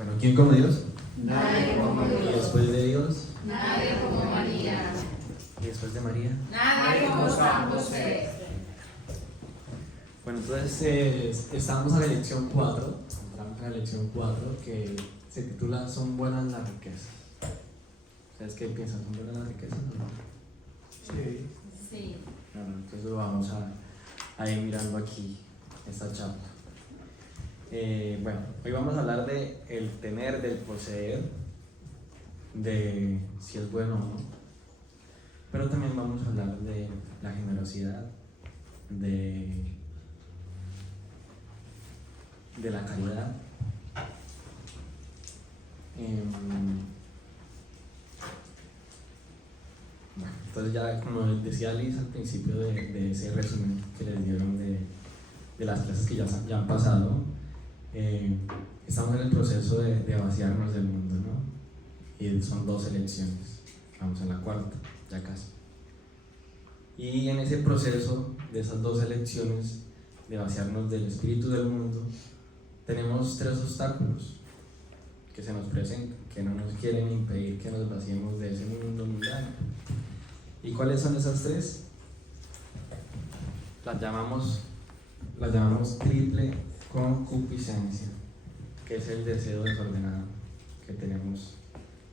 Bueno, ¿quién como Dios? Nadie como ¿Y Dios. después de Dios? Nadie como María. ¿Y después de María? Nadie como San José. Bueno, entonces estamos en la lección 4, entramos en la lección 4 que se titula ¿Son buenas las riquezas? ¿Ustedes qué piensan? ¿Son buenas las riquezas o no? Sí. Bueno, entonces vamos a ir mirando aquí esta charla. Bueno, hoy vamos a hablar de el tener, del poseer, de si es bueno o no, pero también vamos a hablar de la generosidad, de la caridad. Bueno, entonces ya como decía Liz al principio de ese resumen que les dieron de las clases que ya han pasado, estamos en el proceso de vaciarnos del mundo, ¿no? Y son 2 elecciones, vamos a la cuarta, ya casi. Y en ese proceso de esas 2 elecciones de vaciarnos del espíritu del mundo, tenemos 3 obstáculos que se nos presentan, que no nos quieren impedir que nos vaciemos de ese mundo mundano. ¿Y cuáles son esas 3? Las llamamos triple concupiscencia, que es el deseo desordenado que tenemos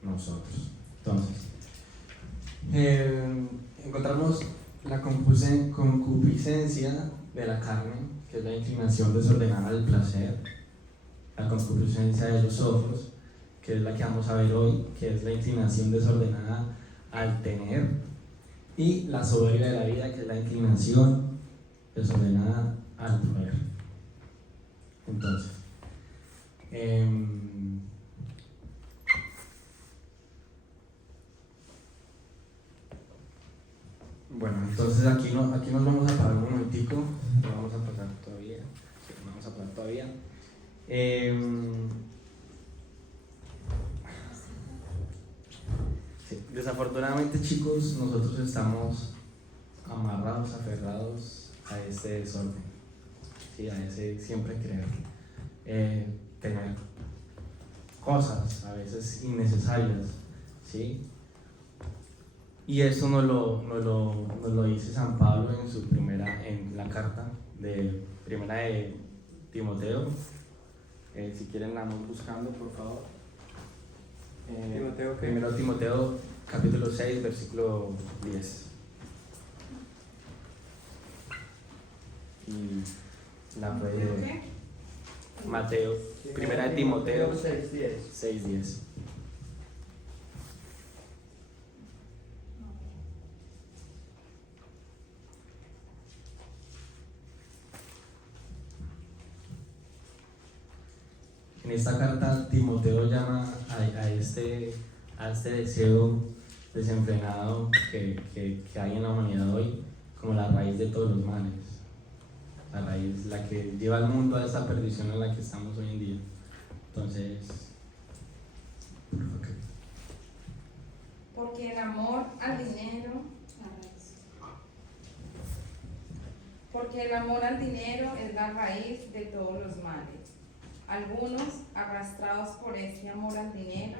nosotros. Entonces, encontramos la concupiscencia de la carne, que es la inclinación desordenada del placer, la concupiscencia de los ojos, que es la que vamos a ver hoy, que es la inclinación desordenada al tener, y la soberbia de la vida, que es la inclinación desordenada al poder. Entonces, bueno, entonces aquí nos vamos a parar un momentico, no vamos a pasar todavía, sí, vamos a pasar todavía. Sí, desafortunadamente, chicos, nosotros estamos amarrados, aferrados a ese desorden, ¿sí? A ese siempre querer tener cosas a veces innecesarias, ¿sí? Y eso nos lo dice San Pablo en la carta de primera de Timoteo. Si quieren la vamos buscando, por favor. Primero Timoteo, capítulo 6, versículo 10. Y la puede Mateo, primera de Timoteo 6:10. En esta carta Timoteo llama a este deseo desenfrenado que hay en la humanidad hoy como la raíz de todos los males, la raíz, la que lleva al mundo a esa perdición en la que estamos hoy en día. Entonces, Porque el amor al dinero es la raíz de todos los males. Algunos, arrastrados por este amor al dinero,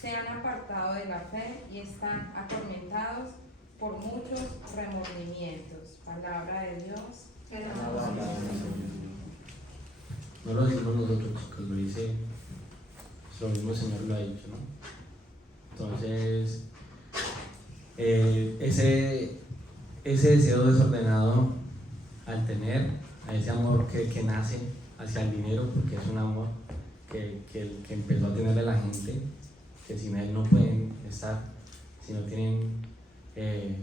se han apartado de la fe y están atormentados por muchos remordimientos. Palabra de Dios. no lo decimos nosotros, chicos, lo dice lo mismo Señor lo ha dicho, ¿no? Entonces, ese deseo desordenado al tener, a ese amor que nace hacia el dinero, porque es un amor que empezó a tenerle la gente, que sin él no pueden estar, si no tienen de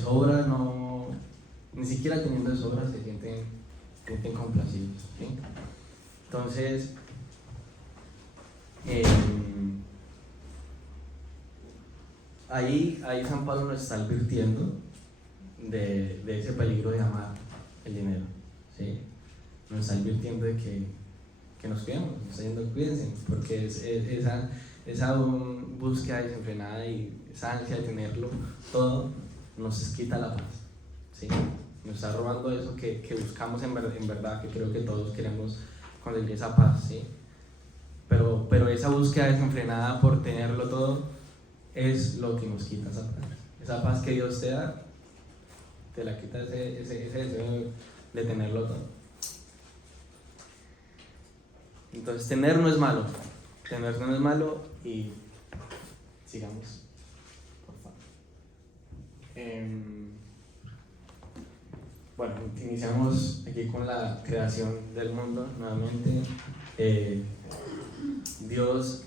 sobra, no, ni siquiera teniendo de sobra se sienten complacidos, ¿sí? Entonces, ahí San Pablo nos está advirtiendo de ese peligro de amar el dinero, ¿sí? Nos está advirtiendo de que nos cuidemos, nos está diciendo cuídense, porque esa búsqueda desenfrenada y esa ansia de tenerlo todo nos quita la paz, ¿sí? Nos está robando eso que buscamos en verdad, que creo que todos queremos conseguir esa paz, ¿sí? pero esa búsqueda desenfrenada por tenerlo todo es lo que nos quita esa paz. Esa paz que Dios te da, te la quita ese deseo de tenerlo todo. Entonces tener no es malo y sigamos, por favor. Bueno, iniciamos aquí con la creación del mundo nuevamente. Dios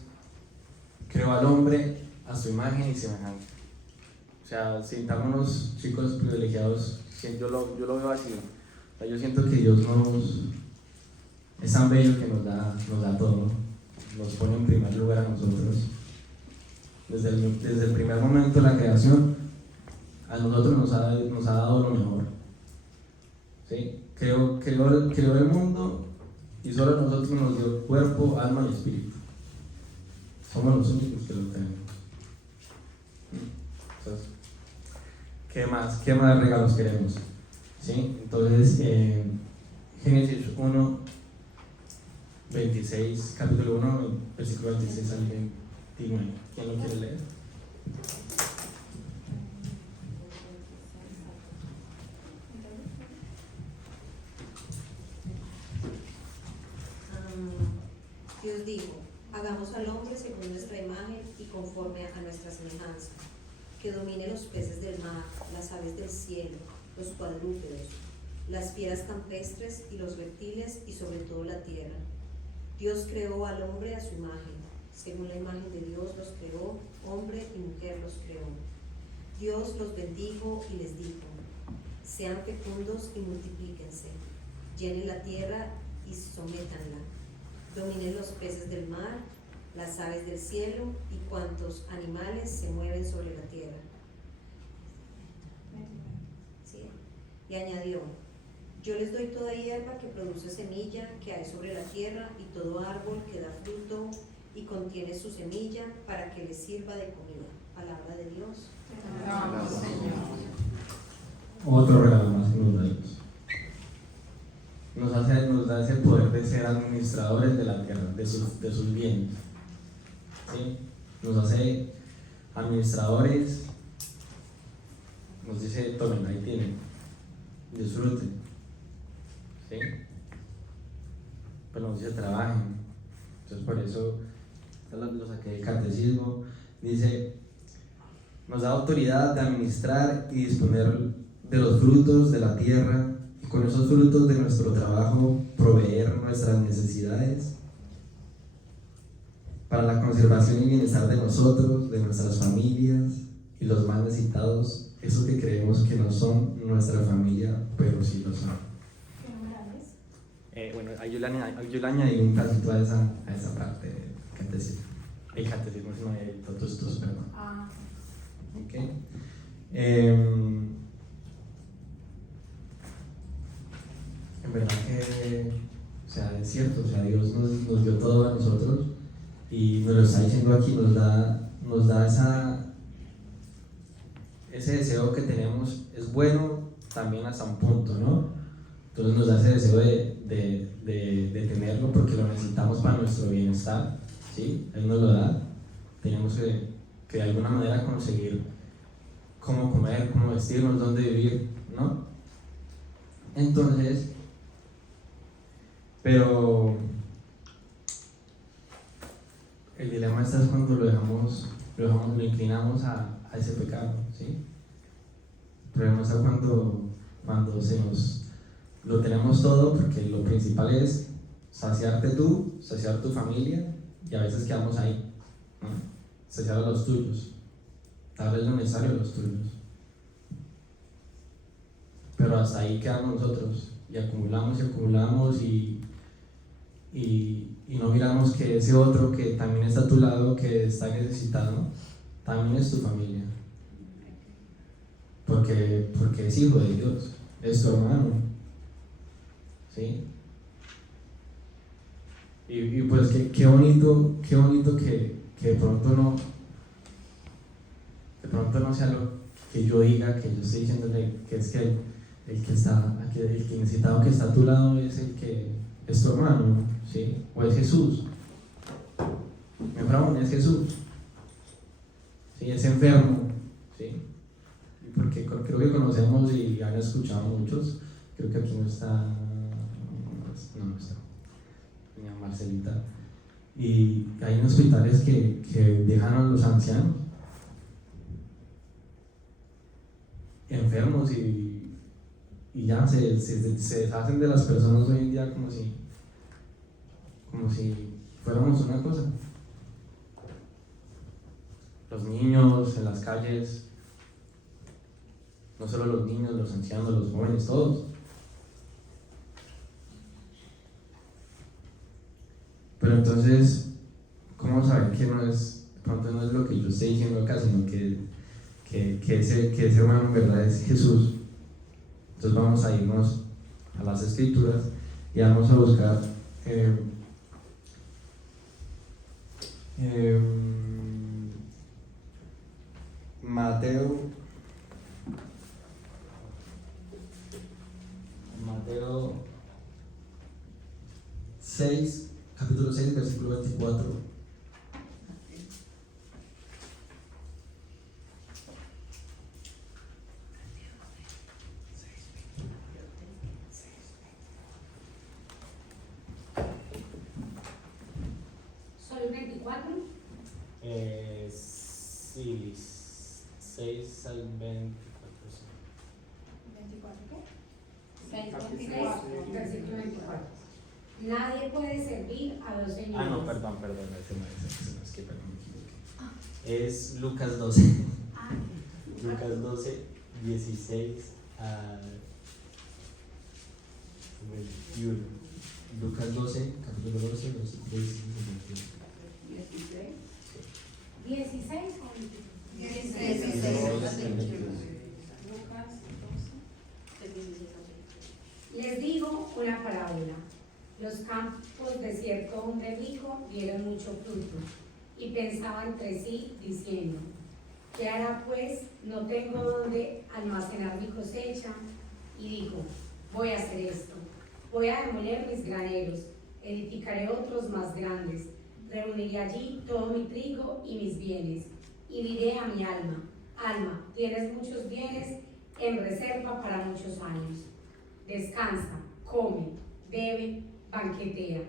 creó al hombre a su imagen y semejanza. O sea, sintámonos chicos privilegiados. Yo lo veo así. O sea, yo siento que Dios es tan bello que nos da todo, nos pone en primer lugar a nosotros. Desde el primer momento de la creación, a nosotros nos ha dado lo mejor. ¿Sí? Creó el mundo y solo a nosotros nos dio cuerpo, alma y espíritu. Somos los únicos que lo tenemos. Entonces, ¿qué más regalos queremos? ¿Sí? Entonces, Génesis 1, 26, capítulo 1, versículo 26 al 29. ¿Quién lo quiere leer? Dios dijo: hagamos al hombre según nuestra imagen y conforme a nuestra semejanza, que domine los peces del mar, las aves del cielo, los cuadrúpedos, las fieras campestres y los reptiles, y sobre todo la tierra. Dios creó al hombre a su imagen, según la imagen de Dios los creó, hombre y mujer los creó. Dios los bendijo y les dijo: sean fecundos y multiplíquense, llenen la tierra y sométanla, dominen los peces del mar, las aves del cielo y cuantos animales se mueven sobre la tierra. ¿Sí? Y añadió: yo les doy toda hierba que produce semilla que hay sobre la tierra y todo árbol que da fruto y contiene su semilla para que les sirva de comida. Palabra de Dios. Vamos, Señor. Otro regalo más que nos da Dios. Nos da ese poder de ser administradores de la tierra, de sus bienes. ¿Sí? Nos hace administradores, nos dice: tomen, ahí tienen, disfruten. ¿Sí? Pero nos dice: trabajen. Entonces, por eso lo saqué del catecismo. Dice: nos da autoridad de administrar y disponer de los frutos de la tierra, y con esos frutos de nuestro trabajo proveer nuestras necesidades para la conservación y bienestar de nosotros, de nuestras familias y los más necesitados, esos que creemos que no son nuestra familia, pero sí lo son. ¿Qué número es? Bueno, yo le añadí un pedacito a esa parte del catecismo. El catecismo es no hay todos, perdón. Okay. En verdad que, o sea, es cierto, o sea, Dios nos dio todo a nosotros y nos lo está diciendo aquí, nos da ese deseo que tenemos, es bueno también hasta un punto, ¿no? Entonces nos da ese deseo de tenerlo porque lo necesitamos para nuestro bienestar, ¿sí? Él nos lo da, tenemos que de alguna manera conseguir cómo comer, cómo vestirnos, dónde vivir, ¿no? Entonces, pero el dilema está es cuando lo inclinamos a ese pecado, ¿sí? El problema está cuando lo tenemos todo, porque lo principal es saciarte tú, saciar tu familia, y a veces quedamos ahí, ¿no? Saciar a los tuyos, darles lo necesario a los tuyos, pero hasta ahí quedamos nosotros, y acumulamos y no miramos que ese otro que también está a tu lado, que está necesitado, también es tu familia, porque es hijo de Dios, es tu hermano, ¿sí? Y pues qué bonito que de pronto no sea lo que yo diga, que yo estoy diciéndole que es que el que necesitado que está a tu lado es el que es tu hermano, ¿sí? O es Jesús. enfermo no es Jesús, ¿sí? Es enfermo, ¿sí? Porque creo que conocemos y han escuchado muchos, creo que aquí no está, no está, doña Marcelita, y hay hospitales que dejan a los ancianos enfermos y ya se deshacen de las personas hoy en día como si fuéramos una cosa. Los niños en las calles, no solo los niños, los ancianos, los jóvenes, todos. Pero entonces, ¿cómo saber que no es, de pronto no es lo que yo estoy diciendo acá, sino que ese hermano en verdad es Jesús? Entonces vamos a irnos a las Escrituras y vamos a buscar Mateo 6, capítulo 6, versículo 24. ¿Solo 24? Sí, 6 al 24. 24, ¿qué? 6:24. Versículo 24. Nadie puede servir a dos señores. No, perdón, ese no es que perdón, me equivoqué. Es Lucas 12. Lucas 12, 16 al 21. Lucas 12, capítulo 12, versículo 16 al 21. 16 o 16. 22. Lucas 12. Les digo una parábola. Los campos de cierto hombre rico dieron mucho fruto y pensaba entre sí diciendo: ¿qué hará pues? No tengo dónde almacenar mi cosecha. Y dijo: voy a hacer esto. Voy a demoler mis graneros, edificaré otros más grandes, reuniré allí todo mi trigo y mis bienes, y diré a mi alma: alma, tienes muchos bienes en reserva para muchos años. Descansa, come, bebe, banquetea.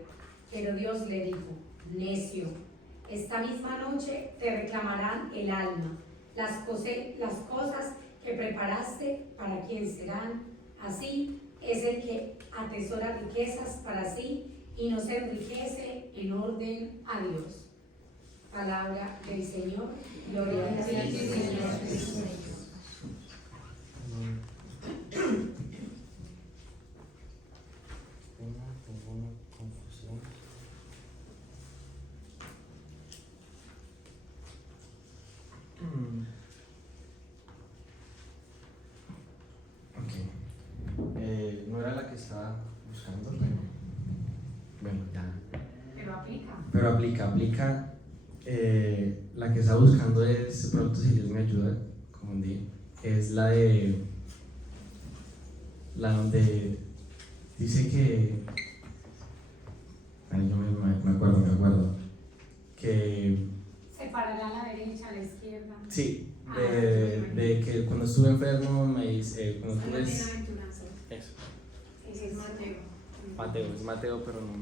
Pero Dios le dijo: necio, esta misma noche te reclamarán el alma. Las cosas que preparaste, ¿para quién serán? Así es el que atesora riquezas para sí y no se enriquece en orden a Dios. Palabra del Señor. Gloria a ti, Señor Jesús. Tengo una confusión. Ok. No era la que estaba buscando, pero bueno, ya. Pero aplica. Pero aplica. La que estaba buscando es, de pronto si Dios me ayuda, como un día, es la donde dice que, ay, no me acuerdo, que Separará a la derecha, a la izquierda. sí, de que cuando estuve enfermo me dice, cuando tuve eso, Ese es Mateo. es Mateo, pero no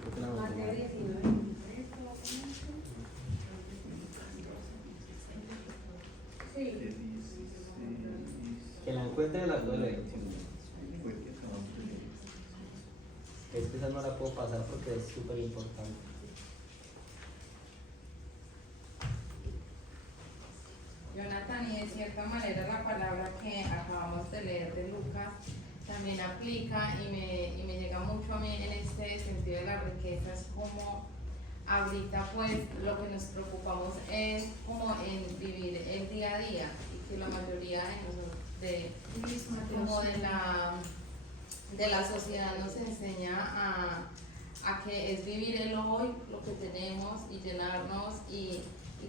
creo que la anoté Mateo mal. 19. Sí. Que la encuentre la puedo leer. Es que esa no la puedo pasar porque es súper importante. Jonathan, y de cierta manera la palabra que acabamos de leer de Lucas también aplica y me llega mucho a mí en este sentido de las riquezas, como ahorita pues lo que nos preocupamos es como en vivir el día a día, y que la mayoría de la sociedad nos enseña a que es vivir el hoy, lo que tenemos, y llenarnos y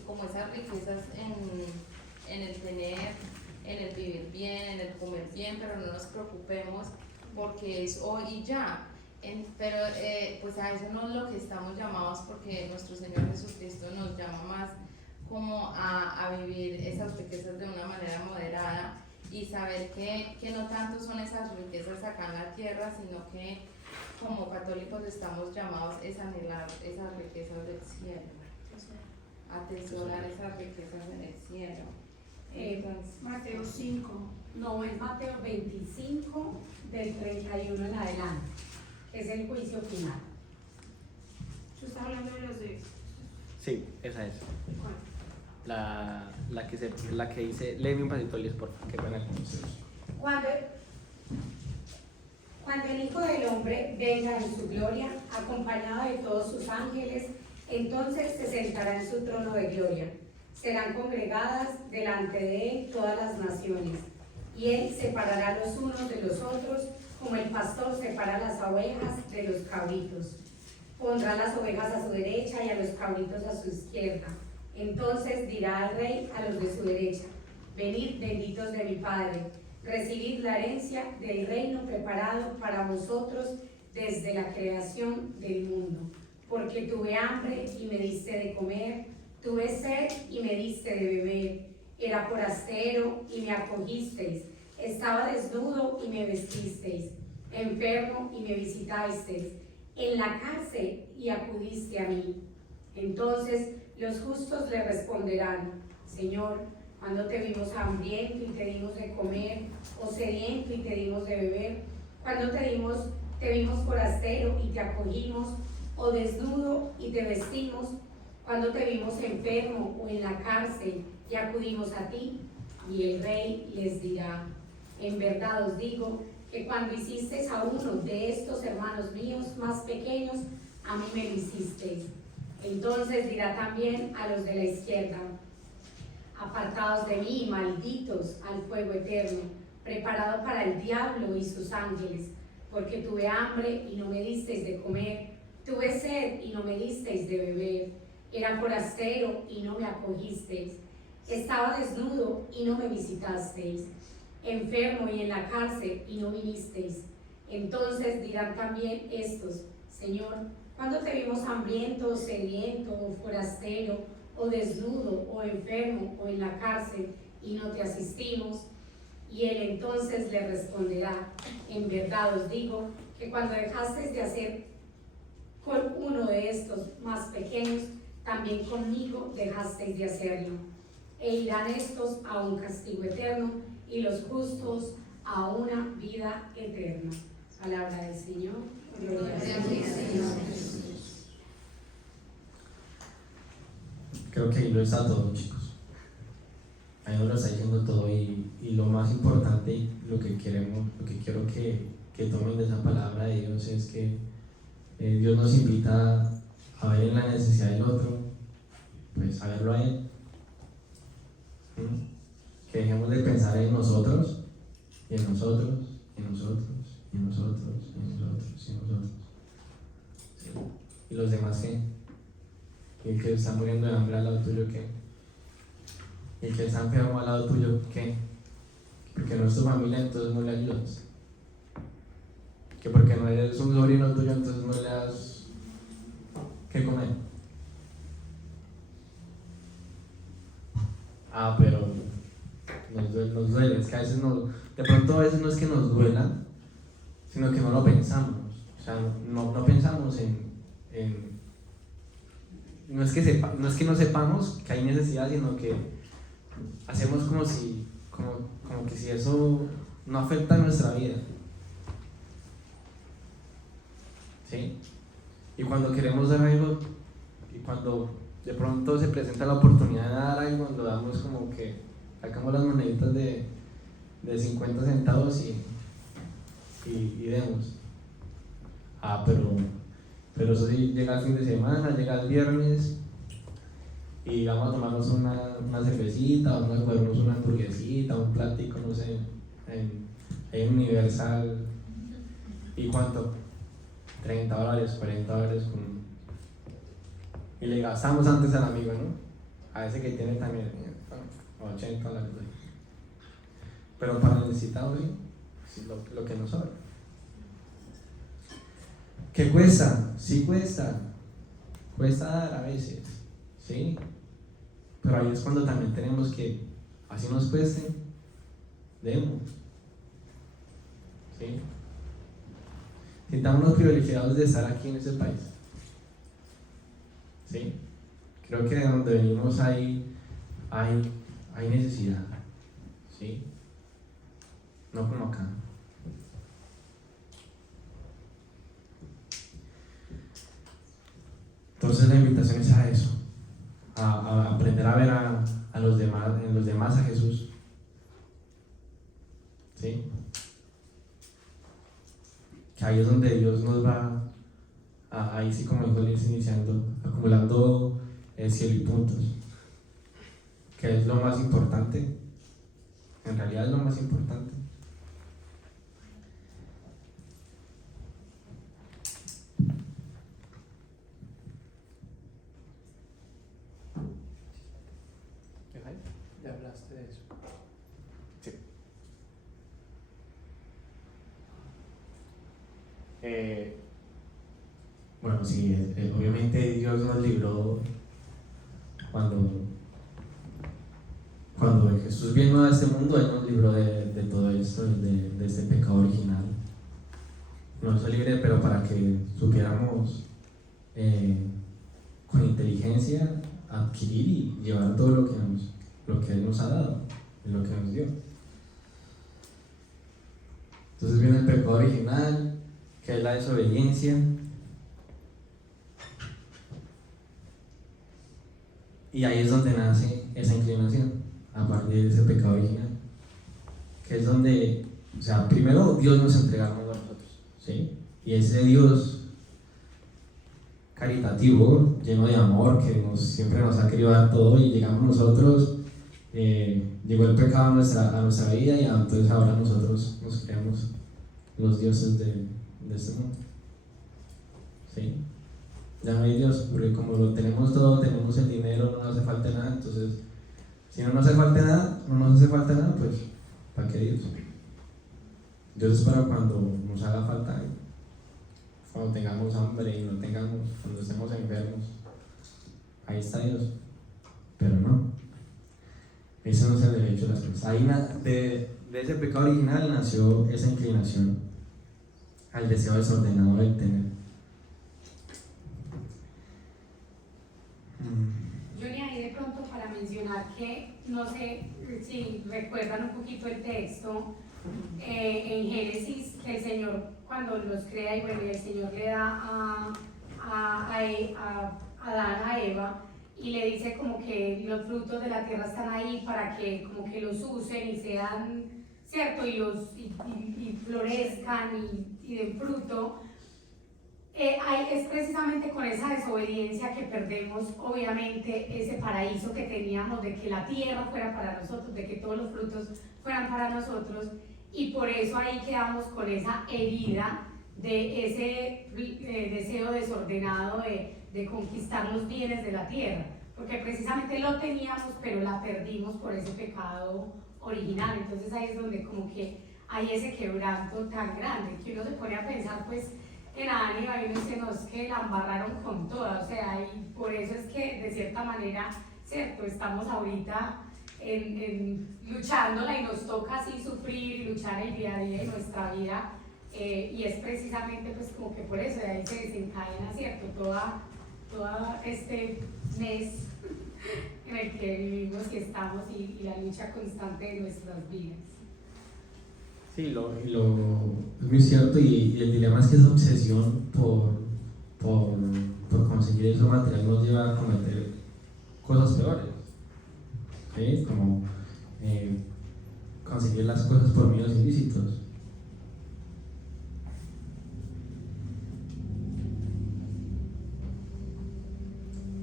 como esas riquezas en el tener, en el vivir bien, en el comer bien, pero no nos preocupemos porque es hoy y ya. Pero pues a eso no es lo que estamos llamados, porque nuestro Señor Jesucristo nos llama más como a vivir esas riquezas de una manera moderada y saber que no tanto son esas riquezas acá en la tierra, sino que como católicos estamos llamados a anhelar esas riquezas del cielo, atesorar esas riquezas en el cielo. Entonces, Mateo 5, no, es Mateo 25, del 31 en adelante, que es el juicio final. ¿Tú estás hablando de los de Sí, esa es. cuál? La que dice, léeme un pasito, Liz, por favor, qué pena con ustedes. Cuando el Hijo del Hombre venga en su gloria, acompañado de todos sus ángeles, entonces se sentará en su trono de gloria. Serán congregadas delante de él todas las naciones, y él separará los unos de los otros, como el pastor separa las ovejas de los cabritos. Pondrá las ovejas a su derecha y a los cabritos a su izquierda. Entonces dirá al rey a los de su derecha: venid, benditos de mi Padre, recibid la herencia del reino preparado para vosotros desde la creación del mundo. Porque tuve hambre y me diste de comer, tuve sed y me diste de beber, era forastero y me acogisteis, estaba desnudo y me vestisteis, enfermo y me visitasteis, en la cárcel y acudiste a mí. Entonces los justos le responderán: Señor, cuando te vimos hambriento y te dimos de comer, o sediento y te dimos de beber, cuando te vimos forastero y te acogimos, o desnudo y te vestimos, cuando te vimos enfermo o en la cárcel y acudimos a ti. Y el rey les dirá: en verdad os digo que cuando hicisteis a uno de estos hermanos míos más pequeños, a mí me lo hicisteis. Entonces dirá también a los de la izquierda: apartados de mí, malditos, al fuego eterno, preparado para el diablo y sus ángeles, porque tuve hambre y no me disteis de comer, tuve sed y no me disteis de beber, era forastero y no me acogisteis, estaba desnudo y no me visitasteis, enfermo y en la cárcel y no vinisteis. Entonces dirán también estos: Señor, ¿cuándo te vimos hambriento, sediento, o forastero, o desnudo, o enfermo, o en la cárcel, y no te asistimos? Y él entonces le responderá: en verdad os digo que cuando dejasteis de hacer con uno de estos más pequeños, también conmigo dejasteis de hacerlo. E irán estos a un castigo eterno, y los justos a una vida eterna. Palabra del Señor. Gloria a Dios. Creo que ahí lo está todo, chicos. Ahí nos lo está diciendo todo, y lo más importante y lo que quiero que tomen de esa palabra de Dios es que Dios nos invita a ver en la necesidad del otro, pues a verlo a Él. Que dejemos de pensar en nosotros, y en nosotros, y en nosotros, y en nosotros, y en nosotros, y en nosotros. ¿Sí? ¿Y los demás qué? ¿Y el que está muriendo de hambre al lado tuyo qué? ¿Y el que está enfermo al lado tuyo qué? Porque no es tu familia, entonces no le ayudas. Que porque no eres un sobrino tuyo, entonces no le das qué comer. Pero nos duele, es que a veces de pronto a veces no es que nos duela, sino que no lo pensamos. O sea, no pensamos no es que no sepamos que hay necesidad, sino que hacemos como que si eso no afecta a nuestra vida. ¿Sí? Y cuando queremos dar algo, y cuando de pronto se presenta la oportunidad de dar algo, cuando damos como que sacamos las moneditas de 50 centavos y demos. Pero eso sí, llega el fin de semana, llega el viernes y vamos a tomarnos una cervecita, vamos a comernos una hamburguesita, un platico, no sé, en Universal. ¿Y cuánto? $30, $40 y le gastamos antes al amigo, ¿no? A ese que tiene también $80. Pero para el necesitado, sí, lo que nos sobra. ¿Qué cuesta? Sí cuesta. Cuesta dar a veces, ¿sí? Pero ahí es cuando también tenemos que, así nos cueste, demos, ¿sí? Sintámonos privilegiados de estar aquí en este país, ¿sí? Creo que de donde venimos hay necesidad, ¿sí? No como acá. Entonces la invitación es a eso, a aprender a ver a los demás, en los demás a Jesús, ¿sí? Que ahí es donde Dios nos va, ahí sí como dijo Liz iniciando, acumulando el cielo y puntos, que es lo más importante, en realidad es lo más importante. Ya hablaste de eso. Sí. Bueno, sí, obviamente Dios nos libró cuando Jesús vino a este mundo, Él nos libró de todo esto, de este pecado original. Nos hizo libre, pero para que supiéramos con inteligencia adquirir y llevar todo lo que Él nos ha dado y lo que nos dio. Entonces viene el pecado original, que es la desobediencia. Y ahí es donde nace esa inclinación, a partir de ese pecado original. Que es donde, o sea, primero Dios nos entrega a nosotros, ¿sí? Y ese Dios caritativo, lleno de amor, que siempre nos ha querido dar todo, y llegamos nosotros, llegó el pecado a nuestra vida, y entonces ahora nosotros nos creamos los dioses de este mundo, ¿sí? Ya no hay Dios, porque como lo tenemos todo, tenemos el dinero, no nos hace falta nada. Entonces, si no nos hace falta nada, pues ¿para qué Dios? Dios es para cuando nos haga falta algo, cuando tengamos hambre y no tengamos, cuando estemos enfermos, ahí está Dios. Pero no, ese no es el derecho de las cosas. Ahí de ese pecado original nació esa inclinación al deseo desordenado del tener. Yo le ahí de pronto para mencionar que, no sé si recuerdan un poquito el texto, en Génesis, que el Señor cuando los crea y bueno, el Señor le da a Adán, a Eva, y le dice como que los frutos de la tierra están ahí para que como que los usen y sean, ¿cierto? Y florezcan y den fruto. Es precisamente con esa desobediencia que perdemos obviamente ese paraíso que teníamos de que la tierra fuera para nosotros, de que todos los frutos fueran para nosotros, y por eso ahí quedamos con esa herida de ese deseo desordenado de conquistar los bienes de la tierra, porque precisamente lo teníamos pero la perdimos por ese pecado original. Entonces ahí es donde como que hay ese quebranto tan grande que uno se pone a pensar pues en Adán y Eva, y uno dice, no, es que la embarraron con toda, o sea, y por eso es que de cierta manera, cierto, estamos ahorita luchándola y nos toca así sufrir y luchar el día a día en nuestra vida, y es precisamente pues como que por eso de ahí se desencadena, cierto, toda este mes en el que vivimos y estamos, y la lucha constante de nuestras vidas. Sí, es muy cierto, y el dilema es que esa obsesión por conseguir eso material nos lleva a cometer cosas peores, ¿sí? Como conseguir las cosas por medios ilícitos.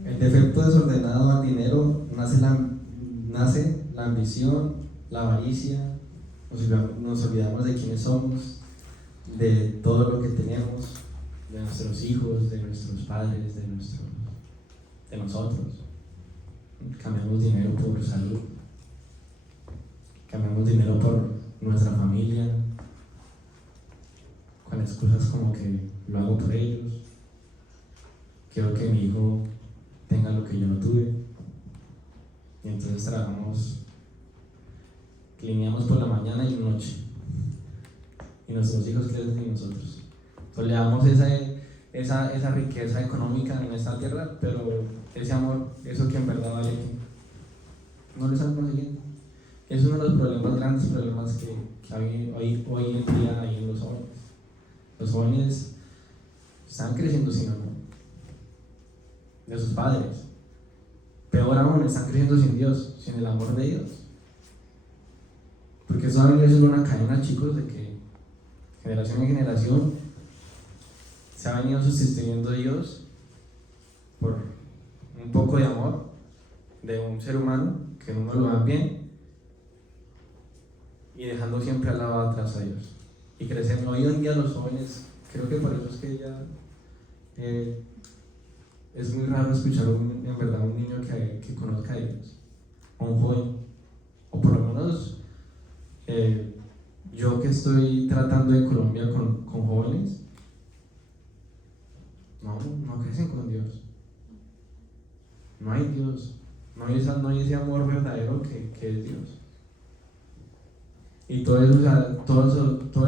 El defecto desordenado al dinero nace la ambición, la avaricia. Nos olvidamos de quiénes somos, de todo lo que tenemos, de nuestros hijos, de nuestros padres, de nosotros. Cambiamos dinero por salud, cambiamos dinero por nuestra familia, con excusas como que lo hago por ellos, quiero que mi hijo tenga lo que yo no tuve. Y entonces lineamos por la mañana y noche. Y nuestros hijos crecen en nosotros. Entonces le damos esa riqueza económica en esta tierra, pero ese amor, eso que en verdad vale aquí, no lo están consiguiendo. Es uno de los problemas, grandes problemas que hoy en día hay en los jóvenes. Los jóvenes están creciendo sin amor de sus padres. Peor aún, están creciendo sin Dios, sin el amor de Dios. Porque eso ha venido siendo una cadena, chicos, de que generación en generación se ha venido sustituyendo a Dios por un poco de amor de un ser humano que no nos lo dan bien y dejando siempre al lado atrás a Dios. Y crecemos. Hoy en día los jóvenes, creo que por eso es que ya es muy raro escuchar en verdad un niño que conozca a Dios, o un joven, o por lo menos yo que estoy tratando en Colombia con jóvenes, no crecen con Dios. No hay Dios, no hay ese amor verdadero que es Dios. Y todo eso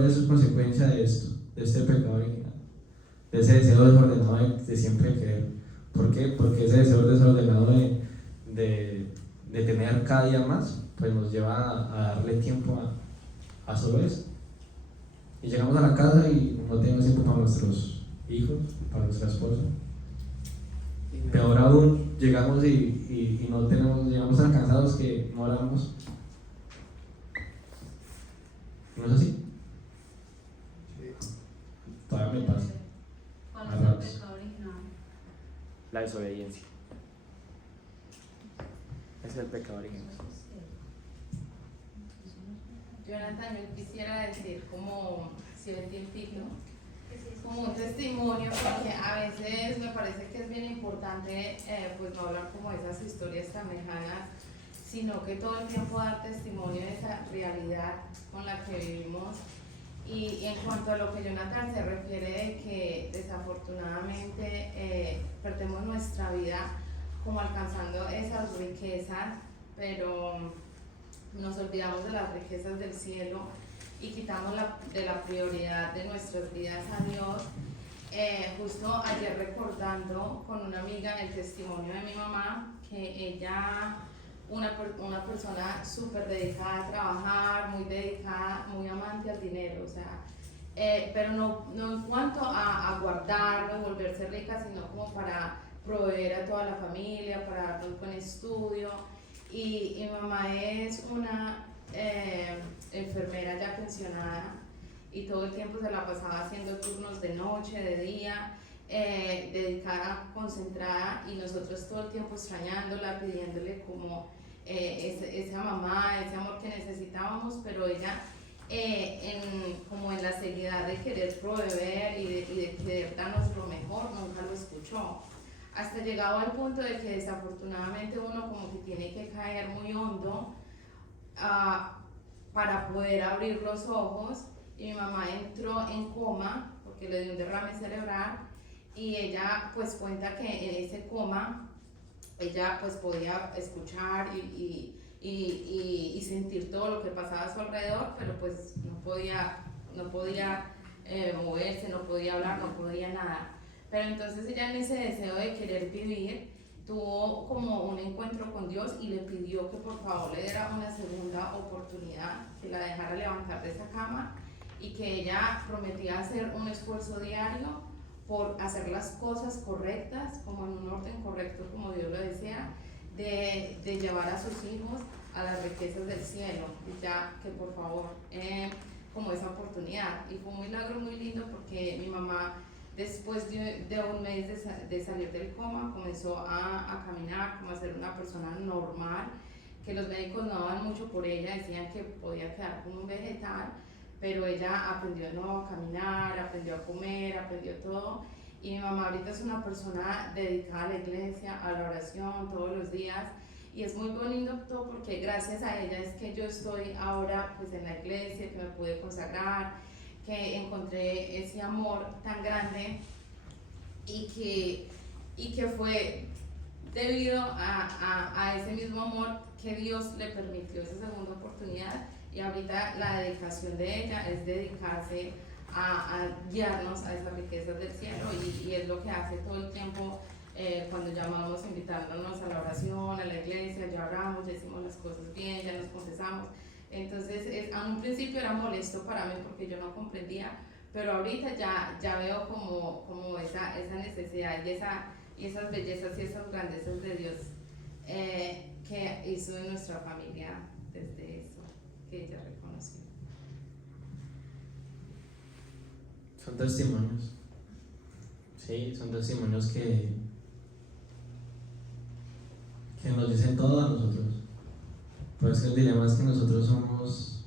es consecuencia de esto, de este pecado original, de ese deseo desordenado de siempre querer. ¿Por qué? Porque ese deseo desordenado de tener cada día más, pues nos lleva a darle tiempo a solo eso. Y llegamos a la casa y no tenemos tiempo para nuestros hijos, para nuestra esposa. Peor aún, llegamos y llegamos tan cansados que no oramos. ¿No es así? Todavía me pasa. ¿Cuál es el pecado original? La desobediencia. Ese es el pecado original. Jonathan, yo quisiera decir como científico, como un testimonio, porque a veces me parece que es bien importante pues no hablar como esas historias tan lejanas, sino que todo el tiempo dar testimonio de esa realidad con la que vivimos. Y en cuanto a lo que Jonathan se refiere de que desafortunadamente perdemos nuestra vida como alcanzando esas riquezas, pero nos olvidamos de las riquezas del cielo y quitamos de la prioridad de nuestras vidas a Dios. Justo ayer recordando con una amiga el testimonio de mi mamá, que ella, una persona súper dedicada a trabajar, muy dedicada, muy amante al dinero, o sea, pero no en cuanto a guardarlo, volverse rica, sino como para proveer a toda la familia, para darnos buen estudio. Y mi mamá es una enfermera ya pensionada y todo el tiempo se la pasaba haciendo turnos de noche, de día, dedicada, concentrada, y nosotros todo el tiempo extrañándola, pidiéndole como esa mamá, ese amor que necesitábamos, pero ella como en la seriedad de querer proveer y de querer darnos lo mejor, nunca lo escuchó. Hasta llegado al punto de que desafortunadamente uno como que tiene que caer muy hondo para poder abrir los ojos, y mi mamá entró en coma porque le dio un derrame cerebral, y ella pues cuenta que en ese coma ella pues podía escuchar y sentir todo lo que pasaba a su alrededor, pero pues no podía moverse, no podía hablar, no podía nada. Pero entonces ella, en ese deseo de querer vivir, tuvo como un encuentro con Dios y le pidió que por favor le diera una segunda oportunidad, que la dejara levantar de esa cama, y que ella prometía hacer un esfuerzo diario por hacer las cosas correctas, como en un orden correcto, como Dios lo desea, de llevar a sus hijos a las riquezas del cielo, y ya que por favor, como esa oportunidad. Y fue un milagro muy lindo, porque mi mamá, después de un mes de salir del coma, comenzó a caminar, como a ser una persona normal, que los médicos no daban mucho por ella, decían que podía quedar como un vegetal, pero ella aprendió de nuevo a caminar, aprendió a comer, aprendió todo. Y mi mamá ahorita es una persona dedicada a la iglesia, a la oración todos los días, y es muy bonito porque gracias a ella es que yo estoy ahora pues en la iglesia, que me pude consagrar, que encontré ese amor tan grande y que fue debido a ese mismo amor que Dios le permitió esa segunda oportunidad, y ahorita la dedicación de ella es dedicarse a guiarnos a esas riquezas del cielo, y es lo que hace todo el tiempo. Cuando llamamos invitándonos a la oración, a la iglesia, ya oramos, decimos las cosas bien, ya nos confesamos. Entonces, a un principio era molesto para mí porque yo no comprendía, pero ahorita ya veo como esa necesidad y esas bellezas y esas grandezas de Dios que hizo en nuestra familia desde eso que ella reconoció. Son testimonios. Sí, son testimonios que nos dicen todo a nosotros. Pero es que el dilema es que nosotros somos,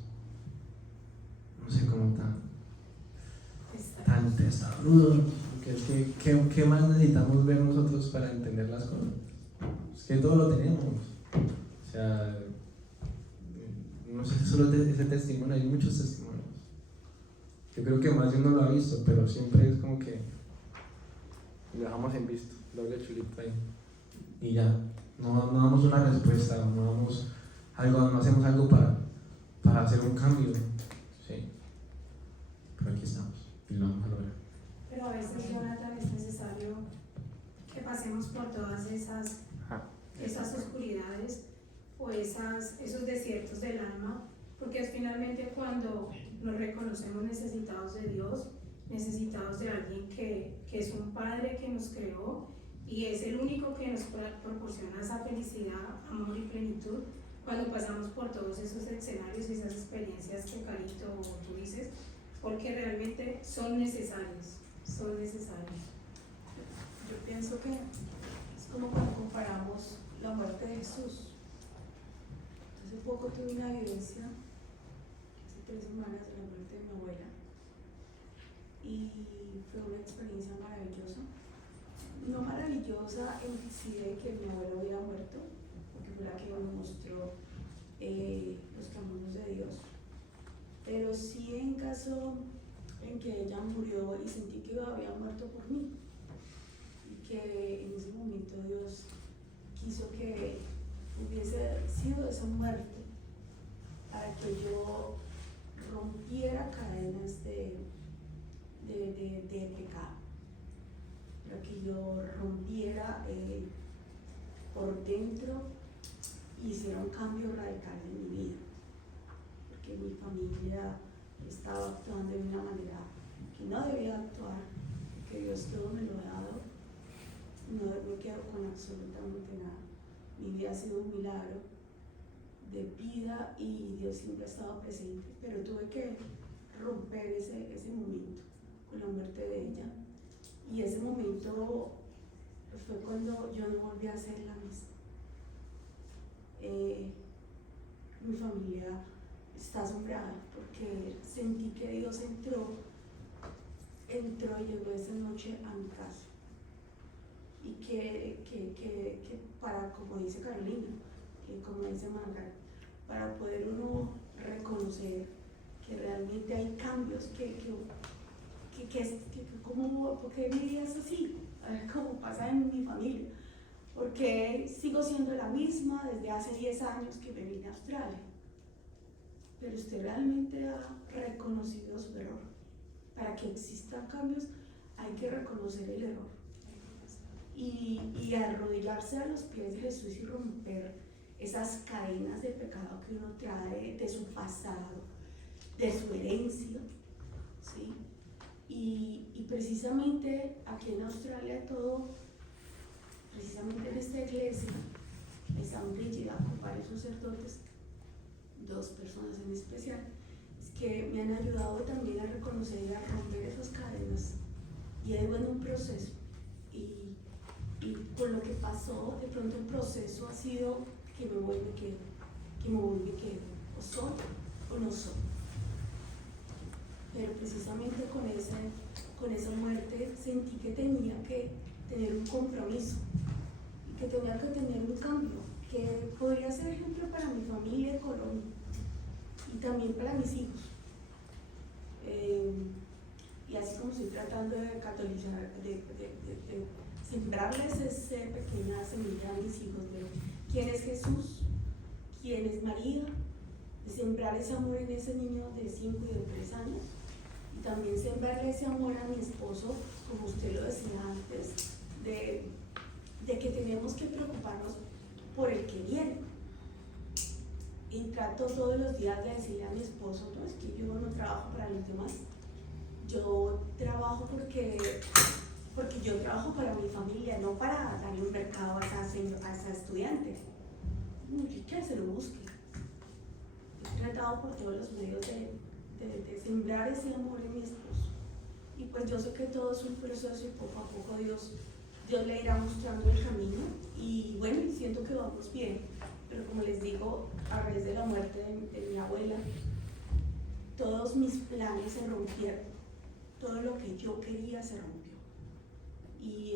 no sé cómo tan testarudos. Porque es que, ¿qué más necesitamos ver nosotros para entender las cosas? Es que todo lo tenemos. O sea, no sé, solo ese testimonio, hay muchos testimonios. Yo creo que más de uno lo ha visto, pero siempre es como que lo dejamos en visto, doble chulito ahí. Y ya, no damos una respuesta, no hacemos algo para hacer un cambio. Sí. Pero aquí estamos y lo vamos a lograr. Pero a veces, Jonathan, es necesario que pasemos por todas esas oscuridades o esos desiertos del alma, porque es finalmente cuando nos reconocemos necesitados de Dios, necesitados de alguien que es un Padre que nos creó y es el único que nos proporciona esa felicidad, amor y plenitud. Cuando pasamos por todos esos escenarios y esas experiencias que Carito o tú dices, porque realmente son necesarios. Yo pienso que es como cuando comparamos la muerte de Jesús. Hace poco tuve una vivencia, hace 3 semanas, de la muerte de mi abuela, y fue una experiencia maravillosa. No maravillosa en sí de que mi abuela hubiera muerto, porque fue la que me mostró los caminos de Dios, pero sí en caso en que ella murió y sentí que había muerto por mí, y que en ese momento Dios quiso que hubiese sido esa muerte para que yo rompiera cadenas de pecado, para que yo rompiera por dentro y hiciera un cambio radical en mi vida, porque mi familia estaba actuando de una manera que no debía actuar, que Dios todo me lo ha dado, no me quedo con absolutamente nada. Mi vida ha sido un milagro de vida y Dios siempre ha estado presente, pero tuve que romper ese momento con la muerte de ella, y ese momento fue cuando yo no volví a ser la misma. Mi familia está asombrada porque sentí que Dios entró y llegó esa noche a mi casa, y que para, como dice Carolina, que como dice Margaret, para poder uno reconocer que realmente hay cambios porque mi vida es así, como pasa en mi familia, porque sigo siendo la misma desde hace 10 años que me vine a Australia, pero usted realmente ha reconocido su error. Para que existan cambios hay que reconocer el error y arrodillarse a los pies de Jesús y romper esas cadenas de pecado que uno trae de su pasado, de su herencia, ¿sí? Y precisamente aquí en Australia precisamente en esta iglesia, estamos dirigida con varios sacerdotes, 2 personas en especial, que me han ayudado también a reconocer y a romper esas cadenas. Y he ido en un proceso, y por lo que pasó, de pronto el proceso ha sido que me voy y me quedo, o soy o no soy. Pero precisamente con esa muerte sentí que tenía que tener un compromiso, y que tenía que tener un cambio, que podría ser ejemplo para mi familia en Colombia y también para mis hijos. Y así como estoy tratando de catalizar, de sembrarles esa pequeña semilla a mis hijos de quién es Jesús, quién es María, de sembrar ese amor en ese niño de 5 y de 3 años, y también sembrarle ese amor a mi esposo, como usted lo decía antes, de que tenemos que preocuparnos por el que viene. Y trato todos los días de decirle a mi esposo, no, es que yo no trabajo para los demás, yo trabajo porque yo trabajo para mi familia, no para darle un mercado a esa estudiante. Que se lo busque. He tratado por todos los medios de sembrar ese amor en mi esposo. Y pues yo sé que todo es un proceso y poco a poco Dios le irá mostrando el camino. Y bueno, siento que vamos bien. Pero como les digo, a raíz de la muerte de mi abuela, todos mis planes se rompieron. Todo lo que yo quería se rompió. Y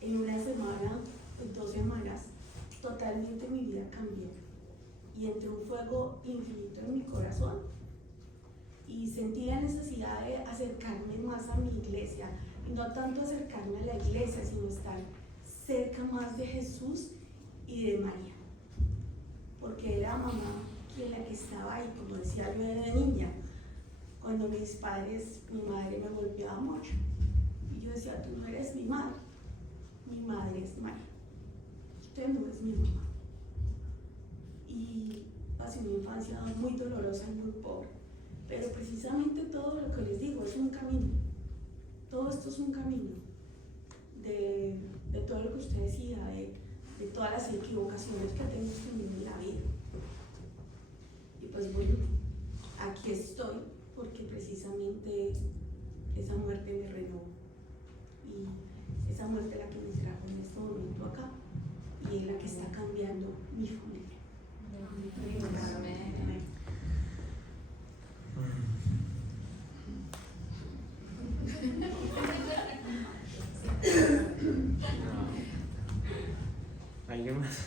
en una semana, en 2 semanas, totalmente mi vida cambió. Y entró un fuego infinito en mi corazón. Y sentí la necesidad de acercarme más a mi iglesia. Y no tanto acercarme a la iglesia, sino estar cerca más de Jesús y de María. Porque era mamá quien la que estaba ahí, como decía yo de niña. Cuando mi madre me golpeaba mucho. Y yo decía, tú no eres mi madre es María. Usted no es mi mamá. Y pasé una infancia muy dolorosa y muy pobre. Pero precisamente todo lo que les digo es un camino. Todo esto es un camino. De todo lo que usted decía, de todas las equivocaciones que tenemos también en la vida. Y pues bueno, aquí estoy porque precisamente esa muerte me renovó. Y esa muerte es la que me trajo en este momento acá y es la que está cambiando mi familia. Amén. ¿Alguien más?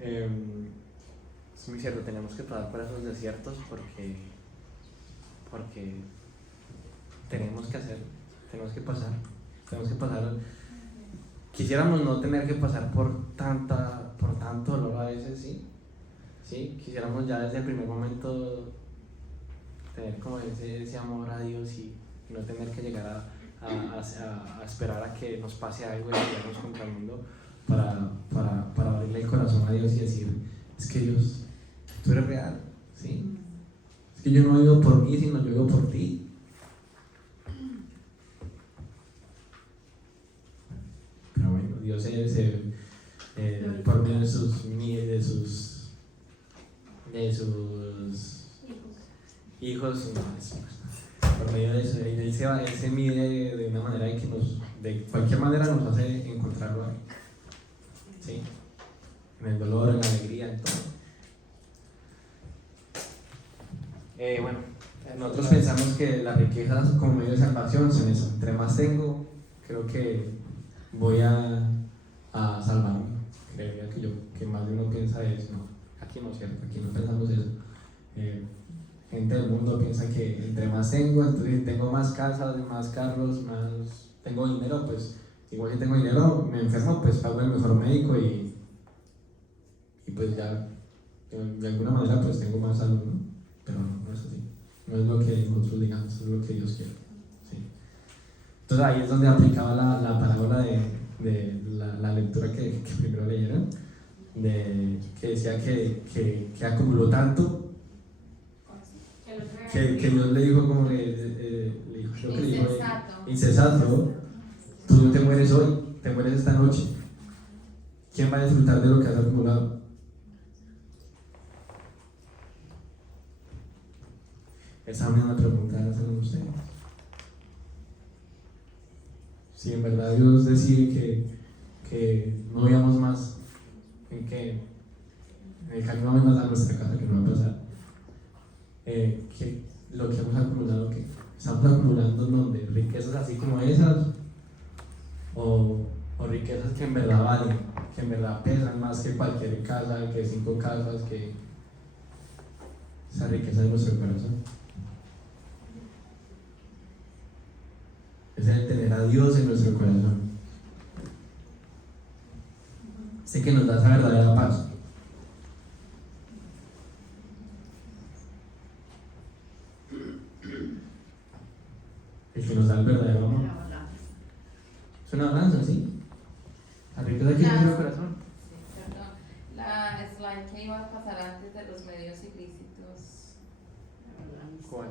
Es muy cierto, tenemos que pasar por esos desiertos porque tenemos que pasar. Quisiéramos no tener que pasar por tanto dolor a veces, ¿sí? Quisiéramos ya desde el primer momento tener como ese amor a Dios y no tener que llegar a esperar a que nos pase algo y llegarnos contra el mundo para abrirle el corazón a Dios y decir, es que Dios, tú eres real, ¿sí? Es que yo no vivo por mí, sino yo vivo por ti. Pero bueno, Dios por medio de sus hijos, por medio de eso, Él se mide de una manera de cualquier manera nos hace encontrarlo ahí, ¿sí? En el dolor, en la alegría, en todo. Bueno, nosotros pensamos que las riquezas como medio de salvación son eso. Entre más tengo, creo que voy a salvarme. Creería que más de uno piensa eso. No, aquí no es cierto, aquí no pensamos eso. Gente del mundo piensa que entre más tengo, entonces tengo más casas, más carros, más tengo dinero, pues igual si tengo dinero, me enfermo, pues pago el mejor médico y pues ya de alguna manera pues tengo más salud, ¿no? Pero no es así, no es lo que nosotros digamos, es lo que Dios quiere, ¿sí? Entonces ahí es donde aplicaba la parábola de la lectura que primero leyeron, que decía que acumuló tanto que Dios le dijo como que le dijo, creo que le dijo, insensato, tú no te mueres hoy, te mueres esta noche. ¿Quién va a disfrutar de lo que has acumulado? Esa misma pregunta la hacen ustedes. Si en verdad Dios decide que no vivamos más, en el camino vamos a nuestra casa, que no va a pasar, que lo que hemos acumulado, que estamos acumulando donde riquezas así como esas, o o riquezas que en verdad valen, que en verdad pesan más que cualquier casa, que 5 casas, que esa riqueza de nuestro corazón. Es el tener a Dios en nuestro corazón. Sé que nos da esa verdadera paz. El que nos da el verdadero amor. Es una balanza, ¿sí? La riqueza que es nuestro corazón. Perdón, la slide que iba a pasar antes de los medios ilícitos, ¿Cuál?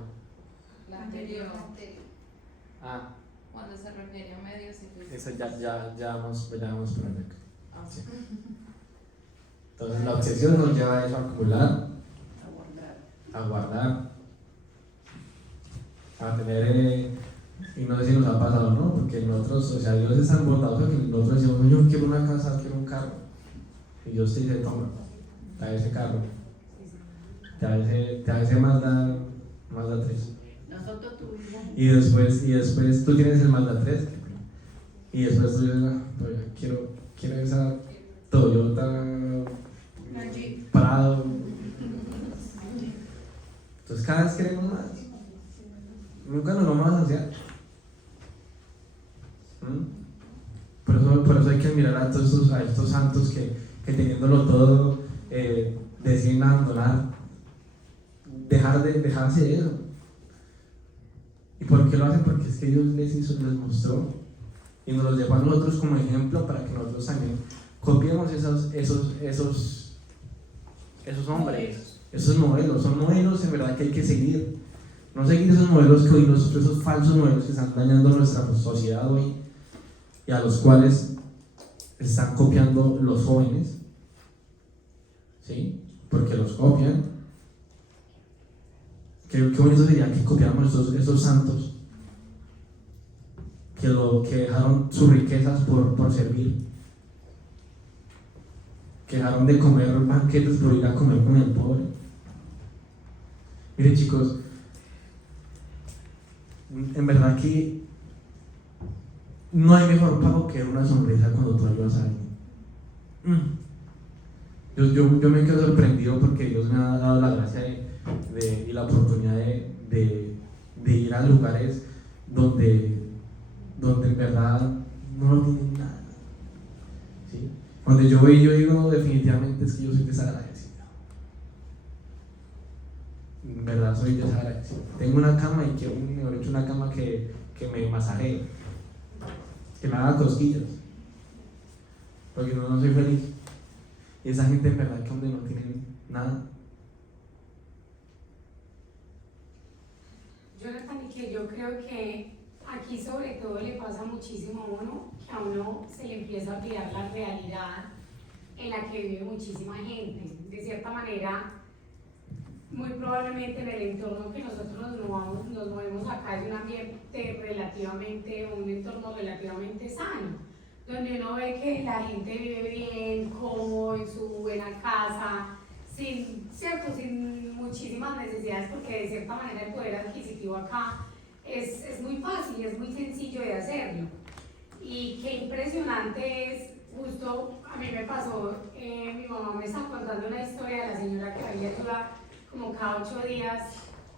la anterior, Ah, cuando se refiere a medios ilícitos. eso ya vamos por acá. Ah, Sí. Entonces la obsesión nos lleva a eso, a acumular, a guardar, a tener, y no sé si nos ha pasado, ¿no? Porque nosotros, o sea, Dios es tan bondadoso que nosotros decimos, yo quiero una casa, quiero un carro, y Dios te dice, toma, trae ese carro, te da ese Mazda 3. Nosotros tuvimos Y después tú tienes el Mazda 3, y después tú dices, quiero esa Toyota Prado. Entonces cada vez queremos más. Nunca nos vamos a saciar. Por eso hay que admirar a todos estos santos que teniéndolo todo deciden abandonar, dejarse de eso. ¿Y por qué lo hacen? Porque es que Dios les mostró y nos los dejó a nosotros como ejemplo para que nosotros también copiemos esos hombres, esos modelos. Son modelos en verdad que hay que seguir. No seguir esos modelos que hoy esos falsos modelos que están dañando nuestra sociedad hoy y a los cuales están copiando los jóvenes, ¿sí? Porque los copian. Qué bonito sería que copiáramos esos santos que dejaron sus riquezas por servir, que dejaron de comer banquetes por ir a comer con el pobre. Miren, chicos, en verdad que no hay mejor pago que una sonrisa cuando tú ayudas a alguien. Yo me quedo sorprendido porque Dios me ha dado la gracia y la oportunidad de ir a lugares donde en verdad no tienen nada, ¿sí? Cuando yo voy, yo digo definitivamente es que yo soy desagradecido. En verdad soy desagradecido. Tengo una cama y quiero, mejor dicho, una cama que me masajee, que me haga cosquillas, porque no soy feliz. Y esa gente en verdad que donde no tienen nada. Jonathan, y que yo creo que aquí sobre todo le pasa muchísimo a uno, que a uno se le empieza a olvidar la realidad en la que vive muchísima gente. De cierta manera, muy probablemente en el entorno que nosotros nos movemos acá es un ambiente un entorno relativamente sano, donde uno ve que la gente vive bien, cómodo, en su buena casa, sin muchísimas necesidades, porque de cierta manera el poder adquisitivo acá es muy fácil, es muy sencillo de hacerlo. Y qué impresionante es, justo a mí me pasó, mi mamá me está contando una historia de la señora que había ayudado como cada 8 días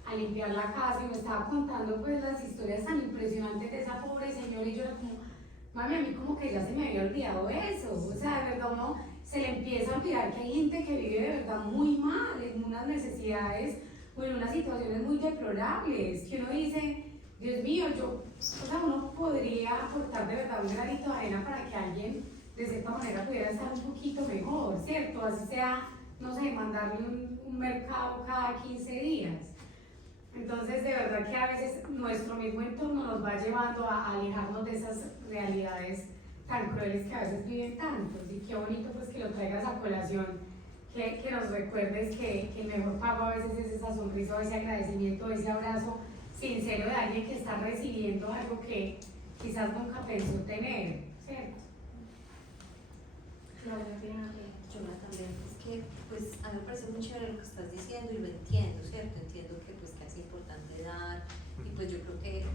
a limpiar la casa y me estaba contando pues las historias tan impresionantes de esa pobre señora y yo era como, mami, a mí como que ya se me había olvidado eso, o sea, de verdad uno se le empieza a olvidar que hay gente que vive de verdad muy mal, en unas necesidades o en unas situaciones muy deplorables, que uno dice, Dios mío, uno podría aportar de verdad un granito de arena para que alguien de cierta manera pudiera estar un poquito mejor, ¿cierto? Así sea, no sé, mandarle un mercado cada 15 días. Entonces, de verdad que a veces nuestro mismo entorno nos va llevando a alejarnos de esas realidades tan crueles que a veces viven tantos. Y qué bonito pues que lo traigas a colación, que nos recuerdes que el mejor pago a veces es esa sonrisa, ese agradecimiento, ese abrazo sincero de alguien que está recibiendo algo que quizás nunca pensó tener, ¿cierto? Jonathan, también es que pues a mí me parece muy chévere lo que estás diciendo y lo entiendo, ¿cierto? Entiendo que es importante dar y pues yo creo que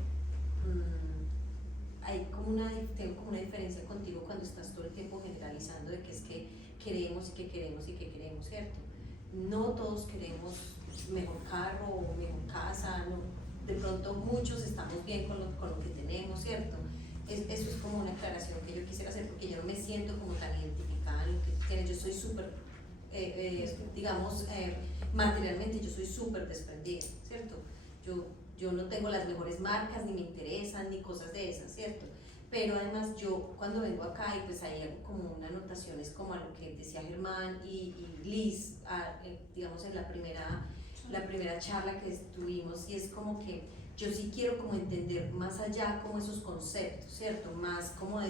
hay tengo como una diferencia contigo cuando estás todo el tiempo generalizando de que es que queremos y que queremos y que queremos, ¿cierto? No todos queremos mejor carro o mejor casa, no. De pronto muchos estamos bien con lo que tenemos, ¿cierto? Eso es como una aclaración que yo quisiera hacer porque yo no me siento como tan identificada en lo que tú tienes. Yo soy súper, digamos, materialmente yo soy súper desprendida, ¿cierto? Yo no tengo las mejores marcas, ni me interesan, ni cosas de esas, ¿cierto? Pero además yo cuando vengo acá y pues hay algo como una anotación, es como a lo que decía Germán y Liz, digamos en la primera charla que tuvimos, y es como que yo sí quiero como entender más allá como esos conceptos, ¿cierto? Más como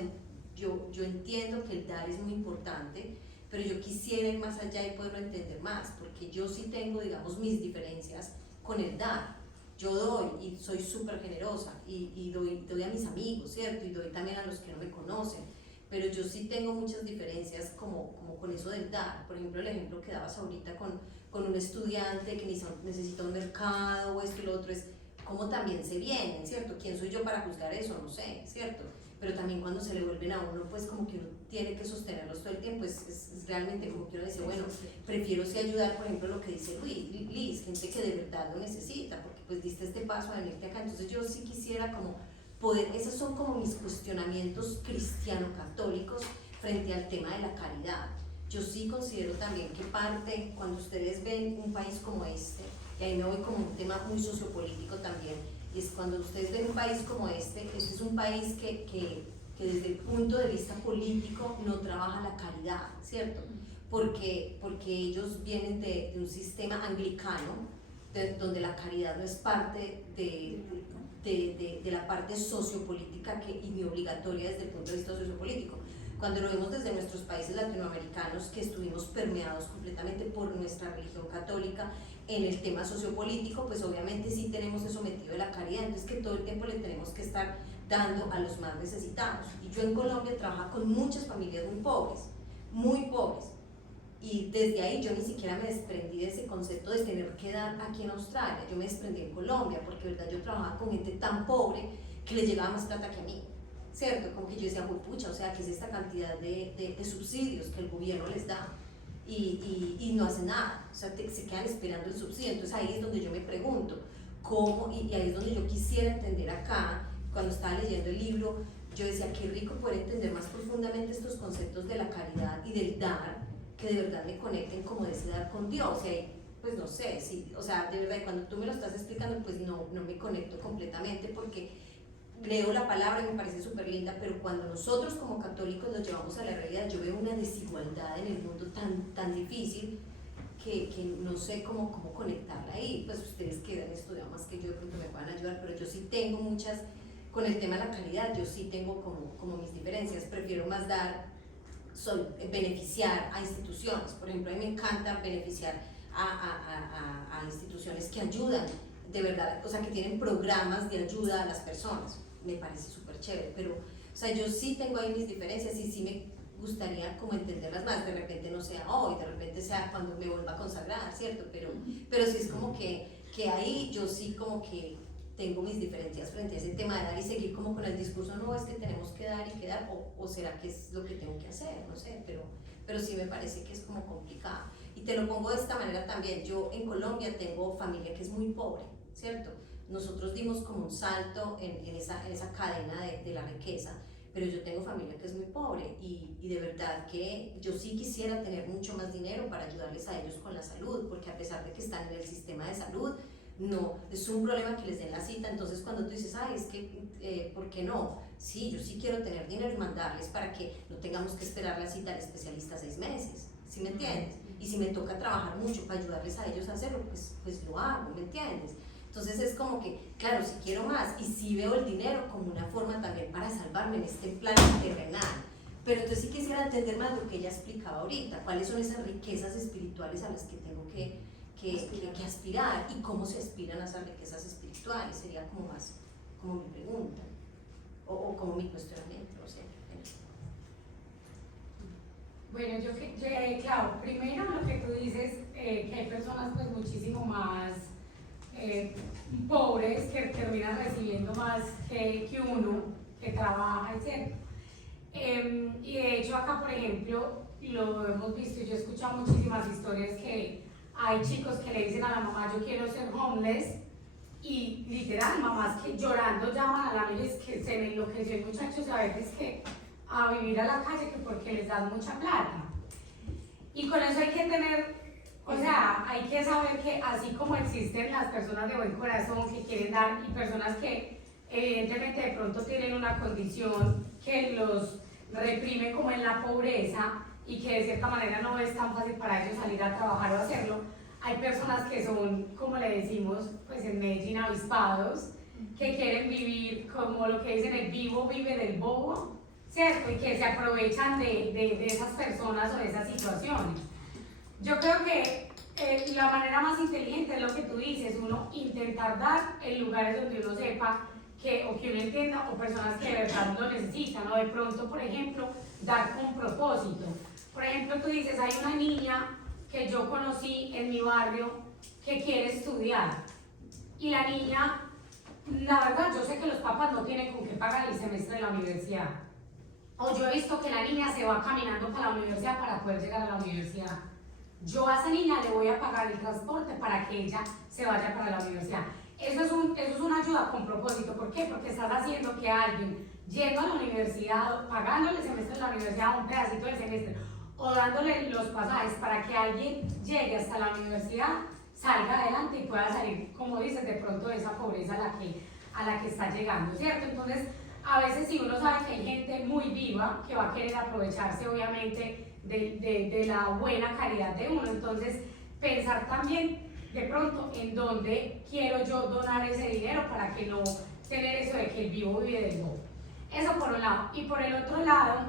yo entiendo que el dar es muy importante, pero yo quisiera ir más allá y poderlo entender más, porque yo sí tengo, digamos, mis diferencias con el dar. Yo doy y soy súper generosa y doy a mis amigos, ¿cierto? Y doy también a los que no me conocen, pero yo sí tengo muchas diferencias como con eso del dar. Por ejemplo, el ejemplo que dabas ahorita con un estudiante que necesita un mercado o esto y lo otro, es como también se vienen, ¿cierto? ¿Quién soy yo para juzgar eso? No sé, ¿cierto? Pero también cuando se le vuelven a uno, pues como que uno tiene que sostenerlos todo el tiempo, es realmente como que uno dice, bueno, prefiero sí ayudar, por ejemplo, lo que dice Liz, gente que de verdad lo necesita, porque pues diste este paso a venirte acá. Entonces yo sí quisiera como poder, esos son como mis cuestionamientos cristiano-católicos frente al tema de la caridad. Yo sí considero también que parte, cuando ustedes ven un país como este, y ahí me voy como un tema muy sociopolítico también, y es cuando ustedes ven un país como este es un país que desde el punto de vista político no trabaja la caridad, ¿cierto? Porque ellos vienen de un sistema anglicano, donde la caridad no es parte de la parte sociopolítica y ni obligatoria desde el punto de vista sociopolítico. Cuando lo vemos desde nuestros países latinoamericanos, que estuvimos permeados completamente por nuestra religión católica en el tema sociopolítico, pues obviamente sí tenemos eso metido de la caridad, entonces que todo el tiempo le tenemos que estar dando a los más necesitados. Y yo en Colombia trabajo con muchas familias muy pobres, y desde ahí yo ni siquiera me desprendí de ese concepto de tener que dar aquí en Australia, yo me desprendí en Colombia, porque verdad yo trabajaba con gente tan pobre que le llegaba más plata que a mí, ¿cierto? Como que yo decía, pucha, o sea, ¿qué es esta cantidad de subsidios que el gobierno les da? Y no hace nada, o sea, se quedan esperando el subsidio. Entonces ahí es donde yo me pregunto, ¿cómo? Y ahí es donde yo quisiera entender acá, cuando estaba leyendo el libro, yo decía, qué rico poder entender más profundamente estos conceptos de la caridad y del dar, que de verdad me conecten como de ese dar con Dios. Y pues no sé, sí, o sea, de verdad, cuando tú me lo estás explicando, pues no me conecto completamente, porque leo la palabra y me parece súper linda, pero cuando nosotros como católicos lo llevamos a la realidad, yo veo una desigualdad en el mundo tan difícil que no sé cómo conectarla ahí. Pues ustedes que han estudiado más que yo, de pronto me puedan ayudar, pero yo sí tengo muchas, con el tema de la caridad, yo sí tengo como mis diferencias. Prefiero más dar, beneficiar a instituciones. Por ejemplo, a mí me encanta beneficiar a instituciones que ayudan, de verdad, o sea, que tienen programas de ayuda a las personas. Me parece súper chévere, pero, o sea, yo sí tengo ahí mis diferencias y sí me gustaría como entenderlas más. De repente no sea hoy, de repente sea cuando me vuelva a consagrar, ¿cierto? Pero sí es como que ahí yo sí como que tengo mis diferencias frente a ese tema de dar y seguir como con el discurso, no, es que tenemos que dar y quedar, o será que es lo que tengo que hacer, no sé, pero sí me parece que es como complicado. Y te lo pongo de esta manera también, yo en Colombia tengo familia que es muy pobre, ¿cierto? Nosotros dimos como un salto en esa cadena de la riqueza, pero yo tengo familia que es muy pobre y de verdad que yo sí quisiera tener mucho más dinero para ayudarles a ellos con la salud, porque a pesar de que están en el sistema de salud, no, es un problema que les den la cita. Entonces cuando tú dices, ay, es que, ¿por qué no? Sí, yo sí quiero tener dinero y mandarles para que no tengamos que esperar la cita al especialista 6 meses, ¿sí me entiendes? Y si me toca trabajar mucho para ayudarles a ellos a hacerlo, pues lo hago, ¿me entiendes? Entonces es como que, claro, si quiero más y si veo el dinero como una forma también para salvarme en este plano terrenal. Pero entonces sí quisiera entender más lo que ella explicaba ahorita, cuáles son esas riquezas espirituales a las que tengo que aspirar y cómo se aspiran a esas riquezas espirituales. Sería como más como mi pregunta o como mi cuestionamiento, no sé. Bueno, claro, primero lo que tú dices, que hay personas pues muchísimo más pobres que terminan recibiendo más que uno, que trabaja, etc. Y de hecho acá, por ejemplo, lo hemos visto, yo he escuchado muchísimas historias que hay chicos que le dicen a la mamá, yo quiero ser homeless, y literal, mamás que llorando llaman a la amiga, que se me enloqueció el muchacho, a veces que a vivir a la calle que porque les dan mucha plata. Y con eso hay que tener, o sea, hay que saber que así como existen las personas de buen corazón que quieren dar y personas que evidentemente de pronto tienen una condición que los reprime como en la pobreza y que de cierta manera no es tan fácil para ellos salir a trabajar o hacerlo, hay personas que son, como le decimos, pues en Medellín, avispados, que quieren vivir como lo que dicen, el vivo vive del bobo, ¿cierto? Y que se aprovechan de esas personas o de esas situaciones. Yo creo que la manera más inteligente es lo que tú dices, uno intentar dar en lugares donde uno sepa que, o que uno entienda, o personas que de verdad lo necesitan, o de pronto, por ejemplo, dar con propósito. Por ejemplo, tú dices, hay una niña que yo conocí en mi barrio que quiere estudiar, y la niña, la verdad, yo sé que los papás no tienen con qué pagar el semestre de la universidad, o yo he visto que la niña se va caminando para la universidad para poder llegar a la universidad. Yo a esa niña le voy a pagar el transporte para que ella se vaya para la universidad. Eso es una ayuda con propósito. ¿Por qué? Porque estás haciendo que alguien, yendo a la universidad, pagándole el semestre de la universidad, un pedacito del semestre, o dándole los pasajes para que alguien llegue hasta la universidad, salga adelante y pueda salir, como dices, de pronto de esa pobreza a la que está llegando, ¿cierto? Entonces, a veces si uno sabe que hay gente muy viva que va a querer aprovecharse, obviamente, de la buena calidad de uno, entonces pensar también de pronto en dónde quiero yo donar ese dinero para que no tener eso de que el vivo vive del bobo. Eso por un lado. Y por el otro lado,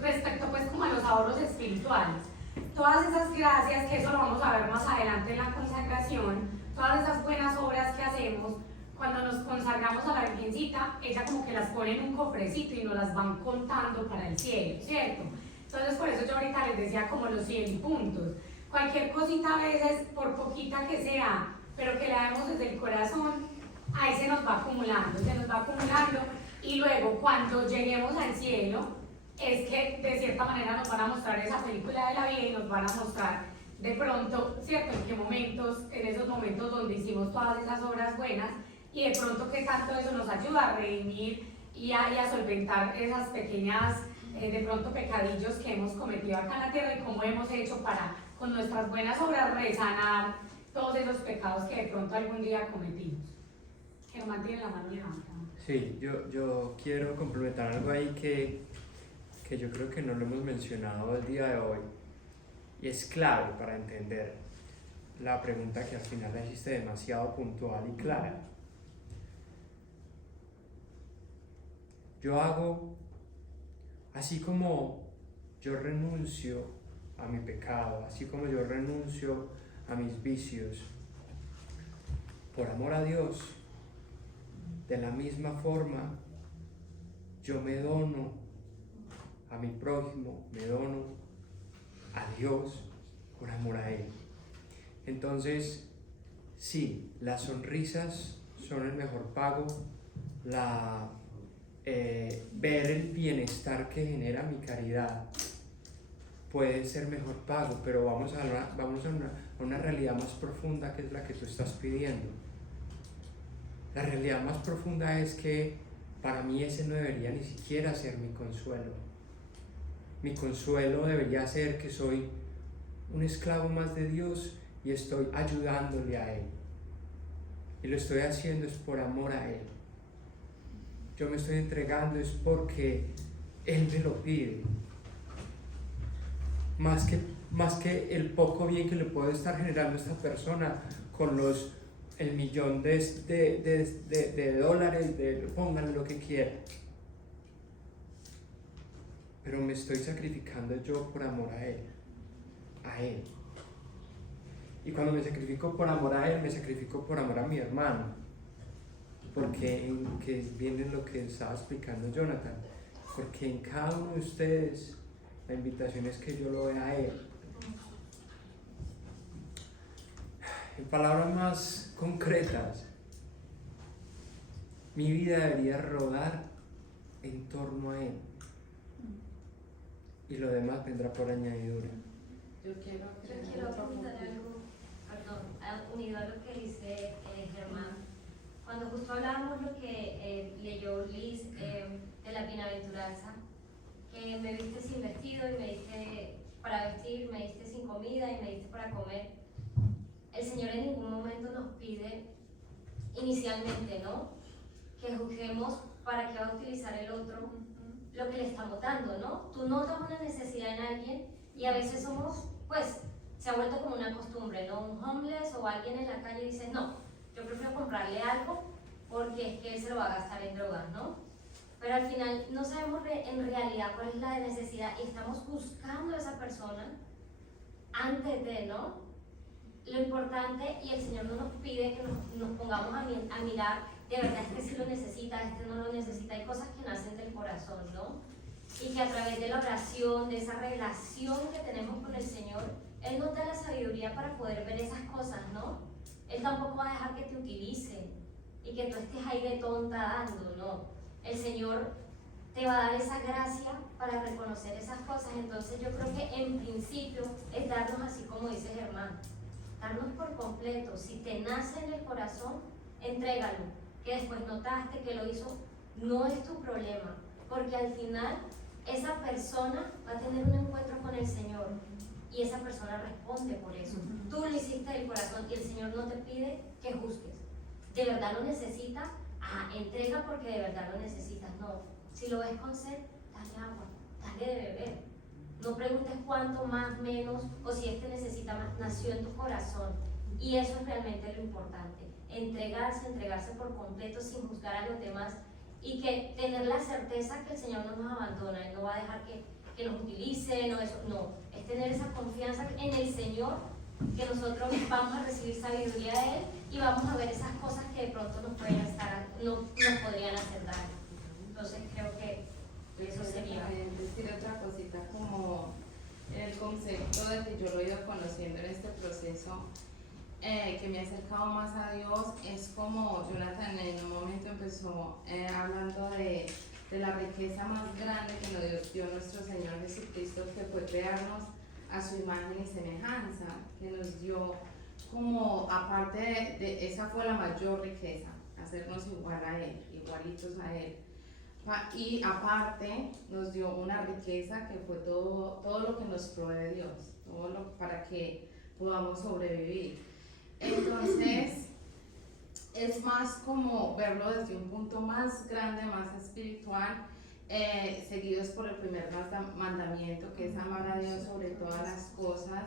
respecto pues como a los ahorros espirituales, todas esas gracias, que eso lo vamos a ver más adelante en la consagración, todas esas buenas obras que hacemos, cuando nos consagramos a la Virgencita, ella como que las pone en un cofrecito y nos las van contando para el cielo, ¿cierto? Entonces por eso yo ahorita les decía como los 100 puntos. Cualquier cosita a veces, por poquita que sea, pero que la demos desde el corazón, ahí se nos va acumulando, y luego cuando lleguemos al cielo, es que de cierta manera nos van a mostrar esa película de la vida y nos van a mostrar de pronto, ¿cierto? En qué momentos, en esos momentos donde hicimos todas esas obras buenas, y de pronto qué tanto eso nos ayuda a redimir y a solventar esas pequeñas, de pronto pecadillos que hemos cometido acá en la tierra y cómo hemos hecho para, con nuestras buenas obras, resanar todos esos pecados que de pronto algún día cometimos. Germán tiene la mano levantada. Sí, yo quiero complementar algo ahí que yo creo que no lo hemos mencionado el día de hoy, y es clave para entender la pregunta que al final la hiciste demasiado puntual y clara. Yo hago, así como yo renuncio a mi pecado, así como yo renuncio a mis vicios, por amor a Dios, de la misma forma yo me dono a mi prójimo, me dono a Dios por amor a Él. Entonces, sí, las sonrisas son el mejor pago, ver el bienestar que genera mi caridad puede ser mejor pago, pero vamos a una realidad más profunda, que es la que tú estás pidiendo. La realidad más profunda es que para mí ese no debería ni siquiera ser mi consuelo. Mi consuelo debería ser que soy un esclavo más de Dios y estoy ayudándole a Él. Y lo estoy haciendo es por amor a Él. Yo me estoy entregando es porque Él me lo pide. Más que el poco bien que le puede estar generando a esta persona con el millón de dólares, pónganle lo que quieran. Pero me estoy sacrificando yo por amor a Él. A Él. Y cuando me sacrifico por amor a Él, me sacrifico por amor a mi hermano. Porque que viene lo que estaba explicando Jonathan. Porque en cada uno de ustedes la invitación es que yo lo vea a Él. En palabras más concretas, mi vida debería rodar en torno a Él. Y lo demás vendrá por añadidura. Yo quiero comentar algo, unido a lo que dice Germán. Cuando justo hablábamos lo que leyó Liz de la bienaventuranza, que me viste sin vestido y me diste para vestir, me diste sin comida y me diste para comer. El Señor en ningún momento nos pide inicialmente, ¿no?, que juzguemos para qué va a utilizar el otro lo que le estamos dando, ¿no? Tú notas una necesidad en alguien y a veces somos, pues, se ha vuelto como una costumbre, ¿no? Un homeless o alguien en la calle dice, no, yo prefiero comprarle algo porque es que él se lo va a gastar en drogas, ¿no? Pero al final no sabemos en realidad cuál es la necesidad y estamos buscando a esa persona antes de, ¿no? Lo importante, y el Señor no nos pide que nos pongamos a mirar, de verdad este sí lo necesita, este no lo necesita, hay cosas que nacen del corazón, ¿no? Y que a través de la oración, de esa relación que tenemos con el Señor, Él nos da la sabiduría para poder ver esas cosas, ¿no? Él tampoco va a dejar que te utilicen y que tú estés ahí de tonta dando, ¿no? El Señor te va a dar esa gracia para reconocer esas cosas. Entonces yo creo que en principio es darnos, así como dice Germán, darnos por completo. Si te nace en el corazón, entrégalo. Que después notaste que lo hizo, no es tu problema, porque al final esa persona va a tener un encuentro con el Señor y esa persona responde por eso. Tú lo hiciste del corazón y el Señor no te pide que juzgues. ¿De verdad lo necesitas? Entrega porque de verdad lo necesitas. No, si lo ves con sed, dale agua, dale de beber. No preguntes cuánto, más, menos, o si este necesita más. Nació en tu corazón y eso es realmente lo importante. Entregarse por completo sin juzgar a los demás y que tener la certeza que el Señor no nos abandona, Él no va a dejar que nos utilice, no, eso, no, es tener esa confianza en el Señor, que nosotros vamos a recibir sabiduría de Él y vamos a ver esas cosas que de pronto nos podrían hacer daño. Entonces creo que eso sería. Decir otra cosita, como en el concepto de que yo lo he ido conociendo en este proceso, que me ha acercado más a Dios, es como Jonathan en un momento empezó hablando de la riqueza más grande que nos dio nuestro Señor Jesucristo, que fue crearnos a su imagen y semejanza, que nos dio como, aparte de esa fue la mayor riqueza, hacernos igual a Él, igualitos a Él. Y aparte nos dio una riqueza que fue todo lo que nos provee Dios, para que podamos sobrevivir. Entonces, es más como verlo desde un punto más grande, más espiritual, seguidos por el primer mandamiento, que es amar a Dios sobre todas las cosas.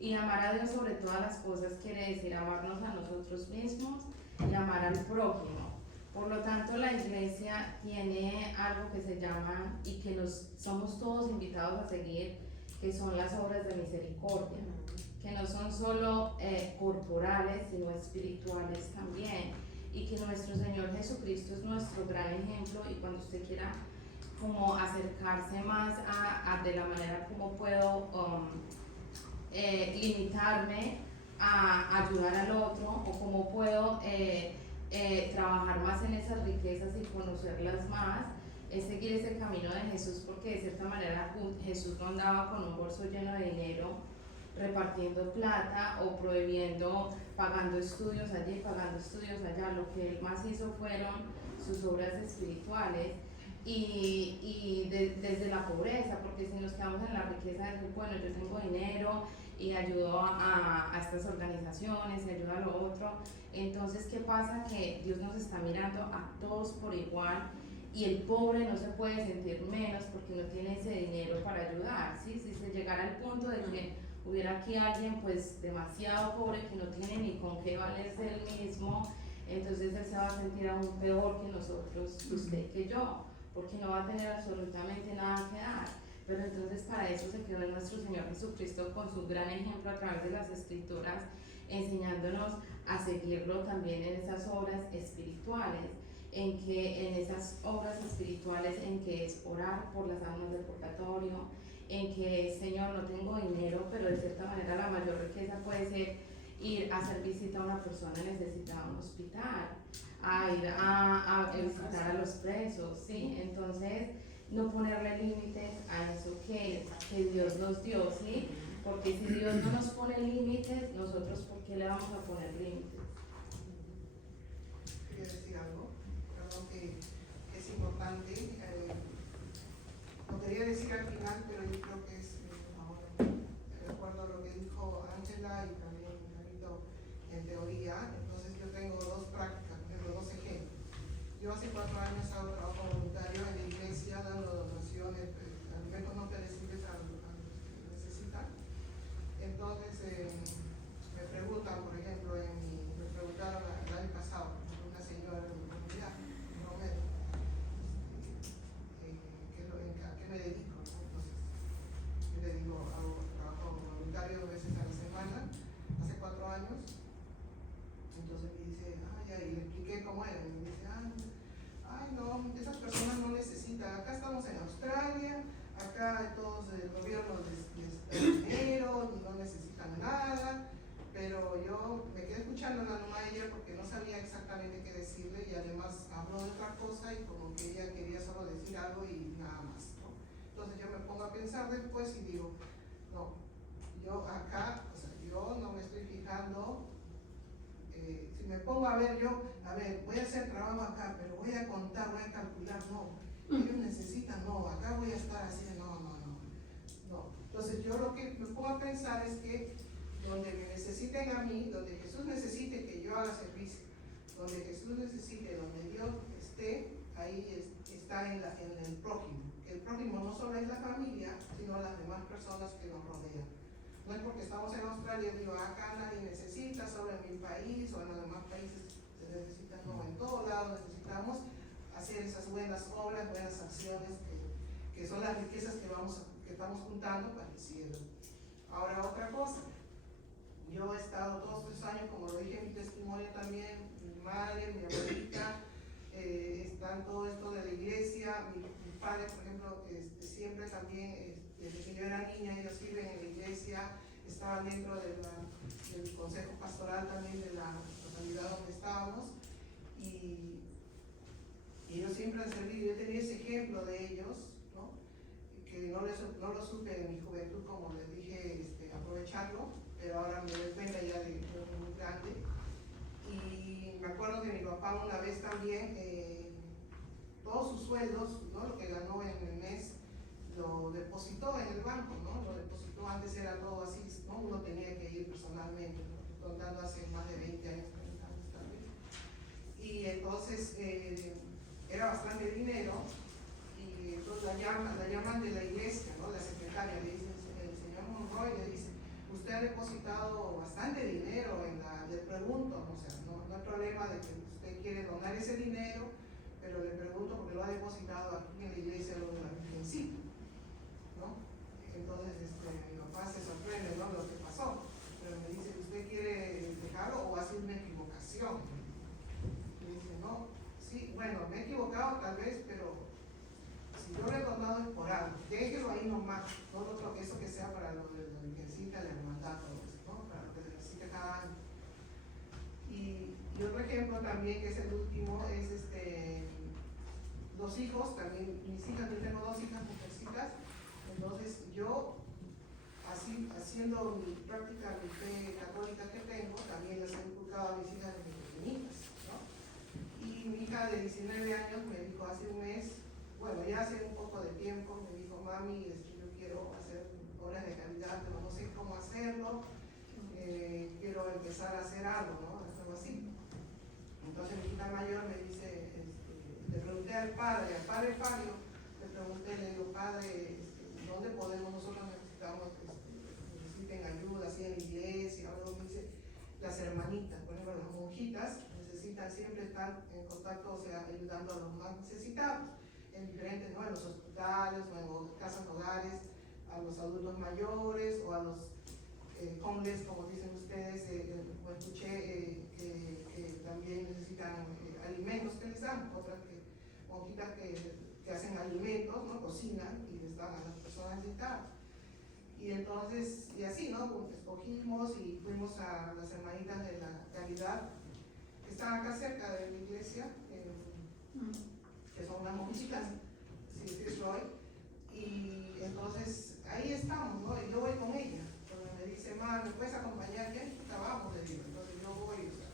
Y amar a Dios sobre todas las cosas quiere decir amarnos a nosotros mismos y amar al prójimo. Por lo tanto, la iglesia tiene algo que se llama, y que somos todos invitados a seguir, que son las obras de misericordia, que no son solo corporales, sino espirituales también, y que nuestro Señor Jesucristo es nuestro gran ejemplo. Y cuando usted quiera como acercarse más de la manera como puedo limitarme a ayudar al otro, o cómo puedo trabajar más en esas riquezas y conocerlas más, es seguir ese camino de Jesús, porque de cierta manera Jesús no andaba con un bolso lleno de dinero repartiendo plata o prohibiendo, pagando estudios allí, pagando estudios allá. Lo que él más hizo fueron sus obras espirituales y desde la pobreza, porque si nos quedamos en la riqueza de decir, bueno, yo tengo dinero y ayudo a estas organizaciones y ayudo a lo otro, entonces ¿qué pasa? Que Dios nos está mirando a todos por igual, y el pobre no se puede sentir menos porque no tiene ese dinero para ayudar, ¿sí? Si se llegara al punto de que hubiera aquí alguien pues demasiado pobre que no tiene ni con qué valerse él mismo, entonces él se va a sentir aún peor que nosotros, usted, que yo, porque no va a tener absolutamente nada que dar. Pero entonces para eso se quedó nuestro Señor Jesucristo con su gran ejemplo a través de las Escrituras, enseñándonos a seguirlo también en esas obras espirituales, en esas obras espirituales en que es orar por las almas del purgatorio, en que, Señor, no tengo dinero, pero de cierta manera la mayor riqueza puede ser ir a hacer visita a una persona necesitada en un hospital, a ir a visitar a los presos, ¿sí? Entonces, no ponerle límites a eso que Dios nos dio, ¿sí? Porque si Dios no nos pone límites, nosotros ¿por qué le vamos a poner límites? Quería decir algo, creo que es importante, lo quería decir al final, pero yo creo que es ahora. Recuerdo lo que dijo Ángela y también Carito en teoría, entonces yo tengo dos prácticas, por ejemplo, dos ejemplos. Yo hace 4 años hago trabajo voluntario en la iglesia dando donaciones, alimentos no perecibles a los que necesitan. Entonces me preguntan, por ejemplo, me preguntaron el año pasado, una señora de mi comunidad, Romero, ¿a qué me dedico? Entonces yo le digo, hago trabajo voluntario 2 veces a la semana, hace 4 años. Entonces me dice, y le expliqué cómo era, y me dice, no, esas personas no necesitan, acá estamos en Australia, acá todos el gobierno les da dinero, no necesitan nada, pero yo me quedé escuchando a ella porque no sabía exactamente qué decirle y además habló de otra cosa y como que ella quería solo decir algo y nada más, ¿no? Entonces yo me pongo a pensar después y digo, no, yo acá, yo no me estoy fijando. Si me pongo a ver voy a hacer trabajo acá, pero voy a contar, voy a calcular, no, ellos necesitan, no, acá voy a estar así, no. Entonces yo lo que me pongo a pensar es que donde me necesiten a mí, donde Jesús necesite que yo haga servicio, donde Jesús necesite, donde Dios esté, ahí está en el prójimo. El prójimo no solo es la familia, sino las demás personas que nos rodean. No es porque estamos en Australia, digo, acá nadie necesita, solo en mi país o en los demás países se necesita, no, en todos lados necesitamos hacer esas buenas obras, buenas acciones que son las riquezas que estamos juntando para el cielo. Ahora otra cosa, yo he estado todos estos años, como lo dije en mi testimonio también, mi madre, mi abuelita, está en todo esto de la iglesia, mi padre, por ejemplo, siempre también, desde que yo era niña, ellos sirven en la iglesia, estaban dentro del consejo pastoral también de la localidad donde estábamos, y ellos siempre han servido. Yo tenía ese ejemplo de ellos, ¿no? Que no lo supe en mi juventud, como les dije, aprovecharlo, pero ahora me doy cuenta ya de muy grande. Y me acuerdo que mi papá una vez también, todos sus sueldos, ¿no? Lo que ganó en el mes, lo depositó en el banco, ¿no? Lo depositó, antes era todo así, ¿no? Uno tenía que ir personalmente, ¿no? Contando hace más de 20 años, 30 años también. Y entonces era bastante dinero, y entonces la llaman de la iglesia, ¿no? La secretaria le dice, el señor Monroy le dice, usted ha depositado bastante dinero le pregunto, o sea, no hay problema de que usted quiere donar ese dinero, pero le pregunto porque lo ha depositado aquí en la iglesia de la Virgencita, ¿no? Entonces mi papá se sorprende, ¿no? Lo que pasó, pero me dice, ¿usted quiere dejarlo o ha sido una equivocación? Y dice, no, sí, bueno, me he equivocado tal vez, pero si yo lo he donado es por algo, déjelo ahí nomás, no lo otro, eso que sea para lo de la Virgencita, la hermandad, todo eso, ¿no? Para lo que se necesite cada año. Y otro ejemplo también, que es el último, es los hijos, también mis hijas, yo tengo 2 hijas mujercitas, entonces yo, haciendo mi práctica, mi fe católica que tengo, también les he inculcado a mis hijas desde pequeñitas, ¿no? Y mi hija de 19 años me dijo hace un mes, bueno, ya hace un poco de tiempo, me dijo, mami, yo quiero hacer obras de caridad, pero no sé cómo hacerlo, quiero empezar a hacer algo, ¿no? Algo así. Entonces mi hija mayor me dice, le pregunté al padre Fabio, le digo, padre, ¿dónde podemos, nosotros necesiten ayuda, así en la iglesia, algo? Me dice, las hermanitas, por ejemplo, las monjitas necesitan siempre estar en contacto, o sea, ayudando a los más necesitados, en diferentes, ¿no? En los hospitales o en casas hogares, a los adultos mayores o a los homeless, como dicen ustedes, escuché que también necesitan alimentos que les dan, otras monjitas que hacen alimentos, ¿no? Cocinan y les dan a las personas necesitadas. Y entonces, y así, ¿no? Escogimos y fuimos a las hermanitas de la caridad, que están acá cerca de la iglesia, que son unas monjitas, sí, es Roy, y entonces ahí estamos, ¿no? Y yo voy con ella, cuando me dice, ma, ¿me puedes acompañar? Ya es tu trabajo, le digo, entonces yo voy, o sea,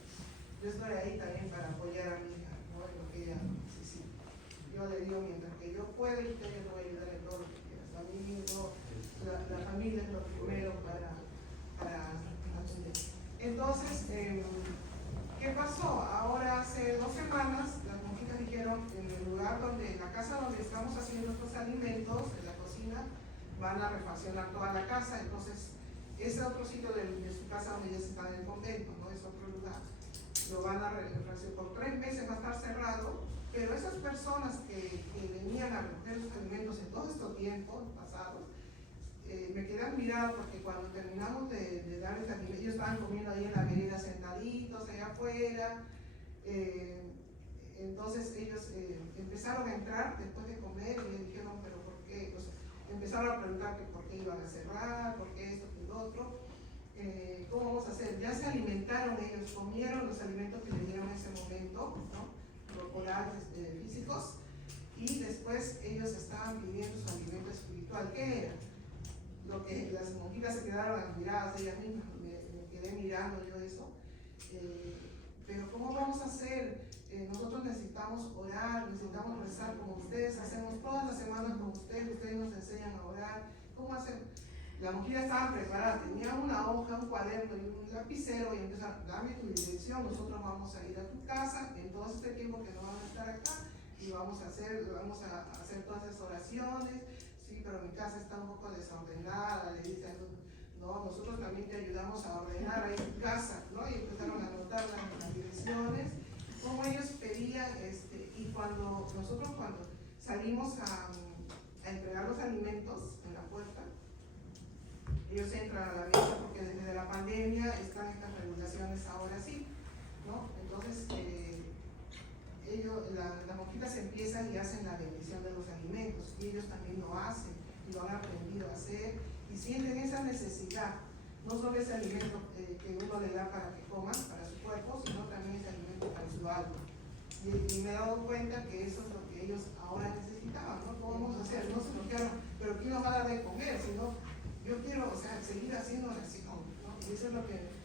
yo estoy ahí también para apoyar a mi hija, ¿no? En lo que ella necesita. Yo le digo, mientras que yo pueda, yo te voy a ayudar en todo lo que quieras. A mí, no, la familia es lo primero para atender. Entonces, ¿qué pasó? Ahora hace 2 semanas las monjitas dijeron en el lugar donde, en la casa donde estamos haciendo estos alimentos, en la cocina, van a refaccionar toda la casa. Entonces, ese otro sitio de su casa donde ellas están en el convento, ¿no? Es otro lugar. Lo van a refaccionar por 3 meses, va a estar cerrado, pero esas personas que venían a recoger los alimentos en todos estos tiempos pasados, me quedé admirado porque cuando terminamos de darles alimentos, ellos estaban comiendo ahí en la vereda sentaditos allá afuera. Entonces ellos empezaron a entrar después de comer y me dijeron, pero ¿por qué? Pues, empezaron a preguntar que por qué iban a cerrar, por qué esto, por lo otro. ¿Cómo vamos a hacer? Ya se alimentaron ellos, comieron los alimentos que les dieron en ese momento, ¿no? Corporales, físicos, y después ellos estaban pidiendo su alimento espiritual. ¿Qué era? Lo que las monjitas se quedaron admiradas ellas mismas, me quedé mirando yo eso. Pero ¿cómo vamos a hacer? Nosotros necesitamos orar, necesitamos rezar como ustedes, hacemos todas las semanas con ustedes nos enseñan a orar. ¿Cómo hacer? La monjita estaba preparada, tenía una hoja, un cuaderno y un lapicero y empezaron, dame tu dirección, nosotros vamos a ir a tu casa en todo este tiempo que no van a estar acá y vamos a hacer todas esas oraciones. Sí, pero mi casa está un poco desordenada, le dicen, no, nosotros también te ayudamos a ordenar ahí tu casa, ¿no? Y empezaron a anotar las direcciones, como ellos pedían, y nosotros cuando salimos a entregar los alimentos en la puerta, ellos entran a la mesa porque desde la pandemia están estas regulaciones ahora sí, ¿no? Entonces, las monjitas empiezan y hacen la bendición de los alimentos y ellos también lo hacen y lo han aprendido a hacer y sienten esa necesidad, no solo ese alimento que uno le da para que coman, para su cuerpo, sino también ese alimento para su alma. Y me he dado cuenta que eso es lo que ellos ahora necesitaban, ¿no? ¿Cómo vamos a hacer? No se lo quiero, pero ¿quién nos va a dar de comer? Sino, yo quiero, seguir haciendo oración, ¿no? Y eso es lo que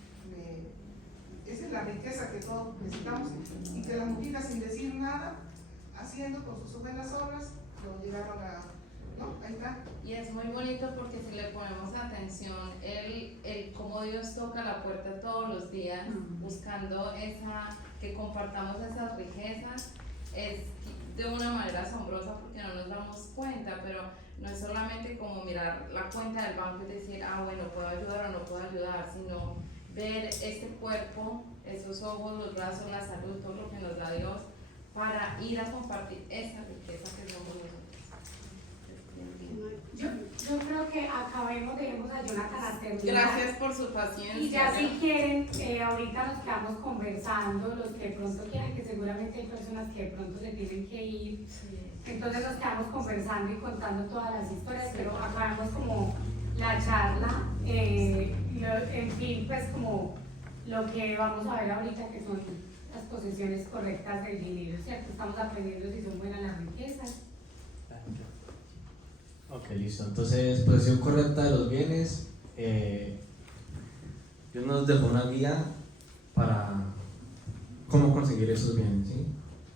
esa es la riqueza que todos necesitamos y que las monjitas sin decir nada, haciendo con sus buenas obras, lo llegaron a, ¿no? Ahí está. Y es muy bonito porque si le ponemos atención, el cómo Dios toca la puerta todos los días, buscando que compartamos esas riquezas, es de una manera asombrosa porque no nos damos cuenta, pero no es solamente como mirar la cuenta del banco y decir, bueno, puedo ayudar o no puedo ayudar, sino ver este cuerpo, esos ojos, los brazos, la salud, todo lo que nos da Dios, para ir a compartir esa riqueza que somos nosotros. Yo creo que acabemos, dejemos a Jonathan a terminar. Gracias por su paciencia. Y ya si quieren, ahorita nos quedamos conversando, los que de pronto quieran, que seguramente hay personas que de pronto se tienen que ir. Entonces nos quedamos conversando y contando todas las historias, pero acabamos como la charla, en fin, pues como lo que vamos a ver ahorita, que son las posesiones correctas del dinero, ¿cierto? Estamos aprendiendo si son buenas las riquezas. Ok, listo. Entonces, posesión correcta de los bienes. Dios nos dejó una guía para cómo conseguir esos bienes, ¿sí?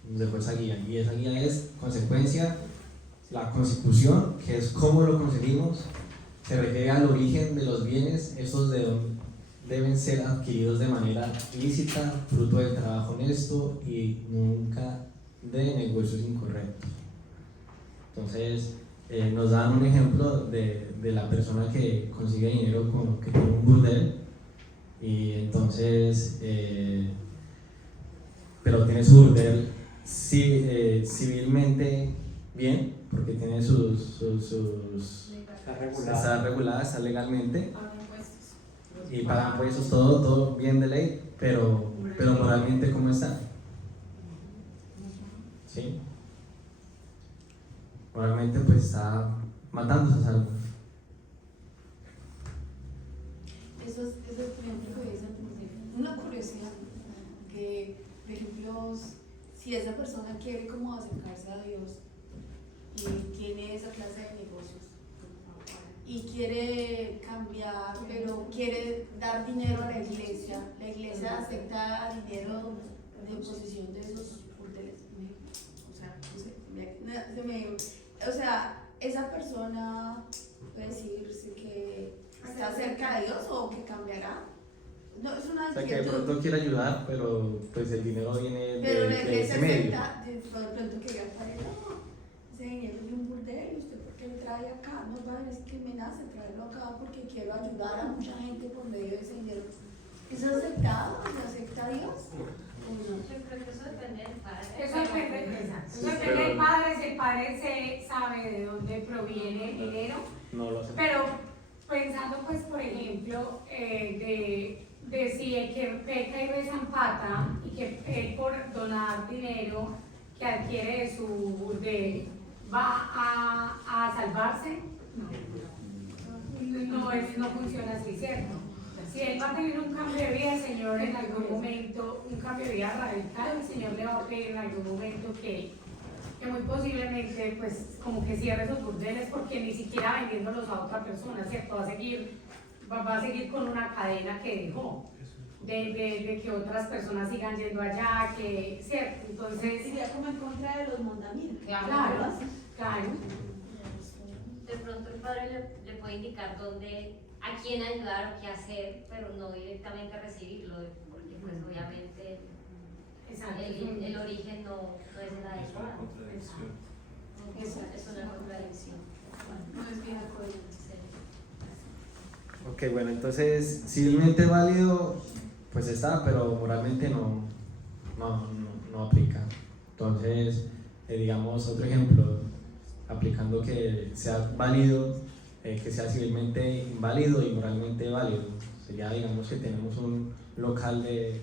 Nos dejó esa guía. Y esa guía es consecuencia, la consecución, que es cómo lo conseguimos. Se refiere al origen de los bienes, esos deben ser adquiridos de manera lícita, fruto del trabajo honesto y nunca de negocios incorrectos. Entonces, nos dan un ejemplo de la persona que consigue dinero que tiene un burdel y entonces, pero tiene su burdel civilmente bien, porque tiene está regulada, está legalmente y pagan impuestos, todo bien de ley, pero moralmente ¿cómo está? ¿Sí? Moralmente pues está matándose a algo. Eso es por ejemplo, que dice al principio. Una curiosidad, que por ejemplo, si esa persona quiere como acercarse a Dios y tiene esa clase de negocios y quiere cambiar, pero quiere dar dinero a la iglesia acepta dinero de posesión de esos burdeles. O sea, o sea, esa persona puede decirse que está cerca de Dios o que cambiará. No, es una O sea, que de inquietud. pronto quiere ayudar, pero pues el dinero viene Pero la de iglesia ese medio. acepta, de pronto que diga, padre, no, ese dinero es de un burdel, ¿usted por qué lo trae acá? No, padre, es que me nace traerlo acá porque quiero ayudar a mucha gente por medio de ese dinero. ¿Es aceptado? ¿Se acepta a Dios? ¿O no? Yo creo que eso depende del padre. Eso depende, exacto. Eso Sí, depende pero- del padre, si el padre se sabe de dónde proviene el dinero. No lo hace. Pero pensando, pues, por ejemplo, de si el que peca y resempata y que él por donar dinero que adquiere de su burdel va a salvarse, no funciona así, ¿cierto? Si él va a tener un cambio de vida, el Señor en algún momento, un cambio de vida radical, el Señor le va a pedir en algún momento que muy posiblemente pues como que cierre esos burdeles porque ni siquiera vendiéndolos a otra persona, ¿cierto? Va a seguir con una cadena que dejó de que otras personas sigan yendo allá, que, ¿cierto? Entonces, Sería como en contra de los mandamientos. claro. De pronto el padre le puede indicar a quién ayudar o qué hacer, pero no directamente recibirlo, porque pues obviamente Exacto. el origen no es el adecuado. Es una contradicción. No es bien coherente. Ok, bueno, entonces civilmente válido, pues está, pero moralmente no aplica. Entonces, digamos, otro ejemplo, aplicando que sea válido, que sea civilmente inválido y moralmente válido. Sería, digamos, que tenemos un local de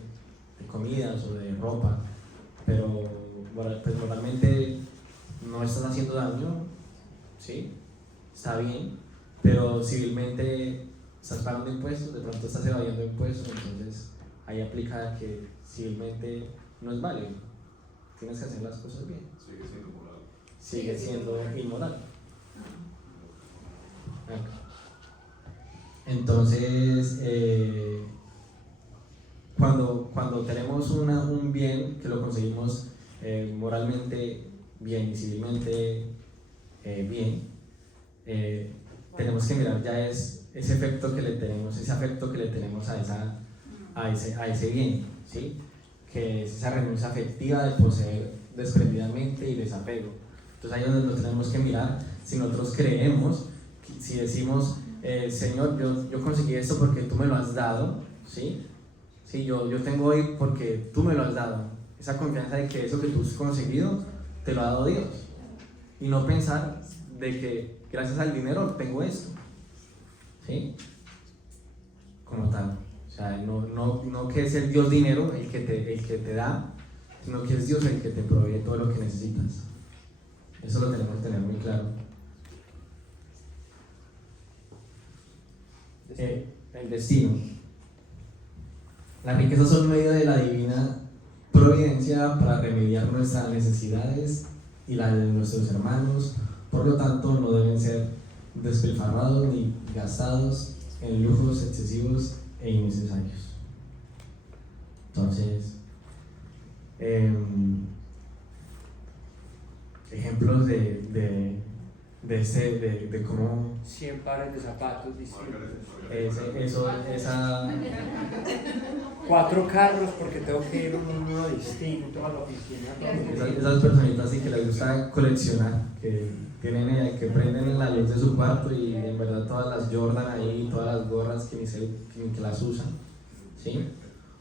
comidas o de ropa, pero pues moralmente no estás haciendo daño, ¿sí? Está bien, pero civilmente estás pagando impuestos, de pronto estás evadiendo impuestos, entonces ahí aplica que civilmente no es válido. Tienes que hacer las cosas bien. Sigue siendo moral. Sigue siendo inmoral. Entonces, cuando tenemos un bien que lo conseguimos moralmente bien y civilmente bien, tenemos que mirar ya es ese efecto que le tenemos, ese afecto que le tenemos a ese bien, ¿sí? Que es esa renuncia afectiva de poseer desprendidamente y desapego. Entonces ahí es donde nos tenemos que mirar si nosotros creemos, si decimos, Señor, yo conseguí esto porque tú me lo has dado, ¿sí? Sí, yo tengo hoy porque tú me lo has dado. Esa confianza de que eso que tú has conseguido te lo ha dado Dios. Y no pensar de que gracias al dinero tengo esto, ¿sí? Como tal. O sea, no que es el Dios dinero el que te da, sino que es Dios el que te provee todo lo que necesitas. Eso lo tenemos que tener muy claro. El destino. Las riquezas son medio de la divina providencia para remediar nuestras necesidades y las de nuestros hermanos, por lo tanto no deben ser despilfarrados ni gastados en lujos excesivos e innecesarios. Entonces, ejemplos de cómo 100 pares de zapatos distintos. esa 4 carros porque tengo que ir uno distinto a la oficina. esas personitas sí que les gusta coleccionar, que prenden la luz de su cuarto y en verdad todas las Jordan ahí, todas las gorras que ni que las usan, ¿sí?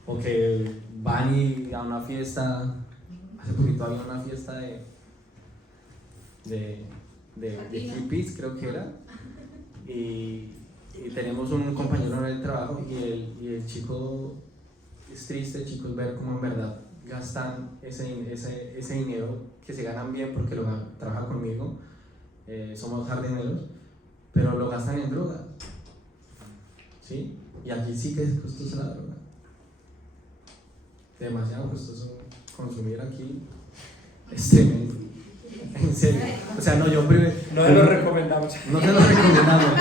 O que van y a una fiesta, hace poquito había una fiesta de hippies, creo que era, y tenemos un compañero en el trabajo y el chico, es triste, chicos, ver cómo en verdad gastan ese dinero que se ganan bien porque trabaja conmigo, somos jardineros, pero lo gastan en drogas, ¿sí? Y aquí sí que es costosa la droga. demasiado costoso consumir aquí. Es tremendo. En serio. O sea, no, yo No lo recomendamos. no se lo recomendamos,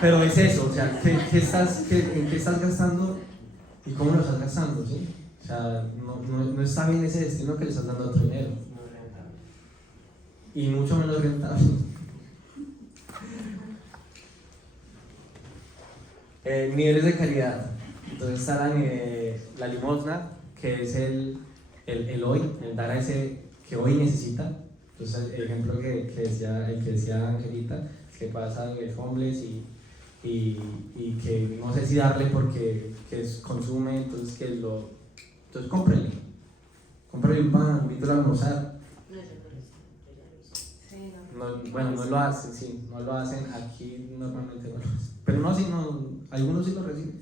pero es eso, o sea, ¿en qué estás gastando y cómo lo estás gastando? ¿Sí? O sea, no está bien ese destino que le estás dando a otro dinero. Y mucho menos rentable. Niveles de caridad. Entonces está la limosna, que es el hoy, el dar a ese que hoy necesita. Entonces el ejemplo que decía Angelita, que pasa en el homeless y que no sé si darle porque consume, entonces entonces cómprele un pan, invítalo a almorzar. No, yo no lo hice, yo ya lo hice. Sí, Bueno, no lo hacen, sí, no lo hacen aquí normalmente no lo hacen. Pero no, sí, no, algunos sí lo reciben.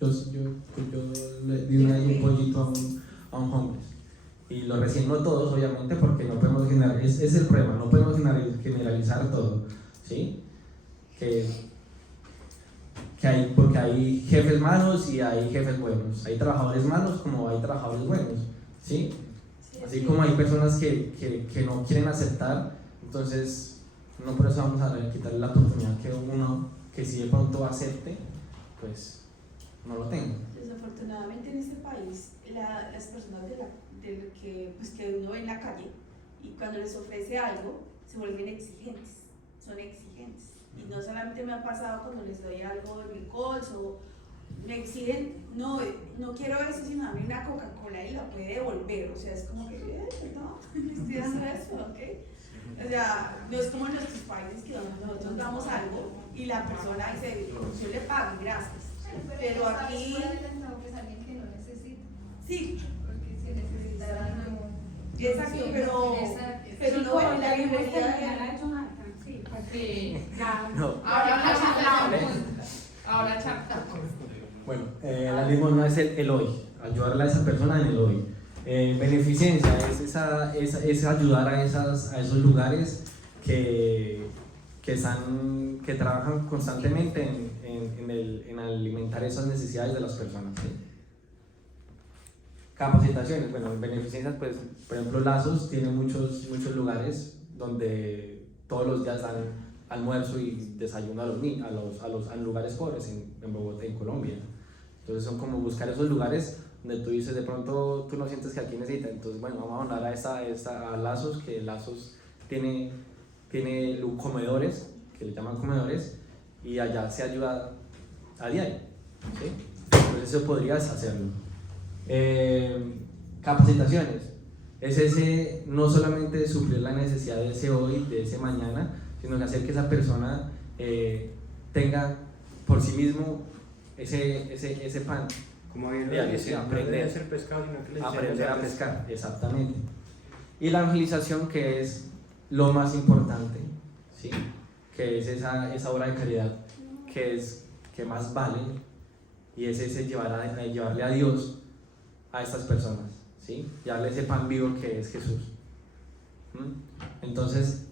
Yo le di una vez un pollito a un homeless. Y lo reciben, no todos, obviamente, porque no podemos generalizar, es el problema, no podemos generalizar todo, ¿sí? Porque hay jefes malos y hay jefes buenos, hay trabajadores malos como hay trabajadores buenos, ¿sí? Así como hay personas que no quieren aceptar, entonces no por eso vamos a quitarle la oportunidad que uno, que si de pronto acepte, pues no lo tenga. Desafortunadamente en este país, las personas que uno ve en la calle y cuando les ofrece algo, se vuelven exigentes, son exigentes. Y no solamente me ha pasado cuando les doy algo de licor, o me exigen, no quiero eso, sino dame una Coca-Cola y la puede devolver. O sea, es como que, no, le estoy dando eso, ¿ok? O sea, no es como en nuestros países que nosotros damos algo y la persona dice, yo le pago, gracias. Pero aquí, pues alguien que no necesita, sí, porque si necesitara algo. exacto, pero no en la librería. Sí, porque No. Ahora charlamos. Bueno, la limosna es el hoy, ayudarle a esa persona en el hoy. Beneficencia es ayudar a esos lugares que trabajan constantemente en alimentar esas necesidades de las personas, ¿sí? Capacitaciones, bueno, beneficencias, pues, por ejemplo, Lazos tiene muchos lugares donde todos los días dan almuerzo y desayuno a los niños, a lugares pobres en Bogotá, en Colombia. Entonces son como buscar esos lugares donde tú dices, de pronto tú no sientes que aquí necesitas, entonces bueno, vamos a donar a Lazos, que Lazos tiene comedores, que le llaman comedores, y allá se ayuda a diario, ¿sí? Entonces eso podrías hacerlo. Capacitaciones, es no solamente suplir la necesidad de ese hoy, de ese mañana, sino que hacer que esa persona tenga por sí mismo ese pan. Como bien lo Diario, dice, sí, no debe ser pescado, sino que le aprender a pescar, exactamente. Y la evangelización, que es lo más importante, ¿sí? Que es esa obra de caridad que más vale, y es ese llevarle a Dios a estas personas, ¿sí? Llevarle ese pan vivo que es Jesús. Entonces,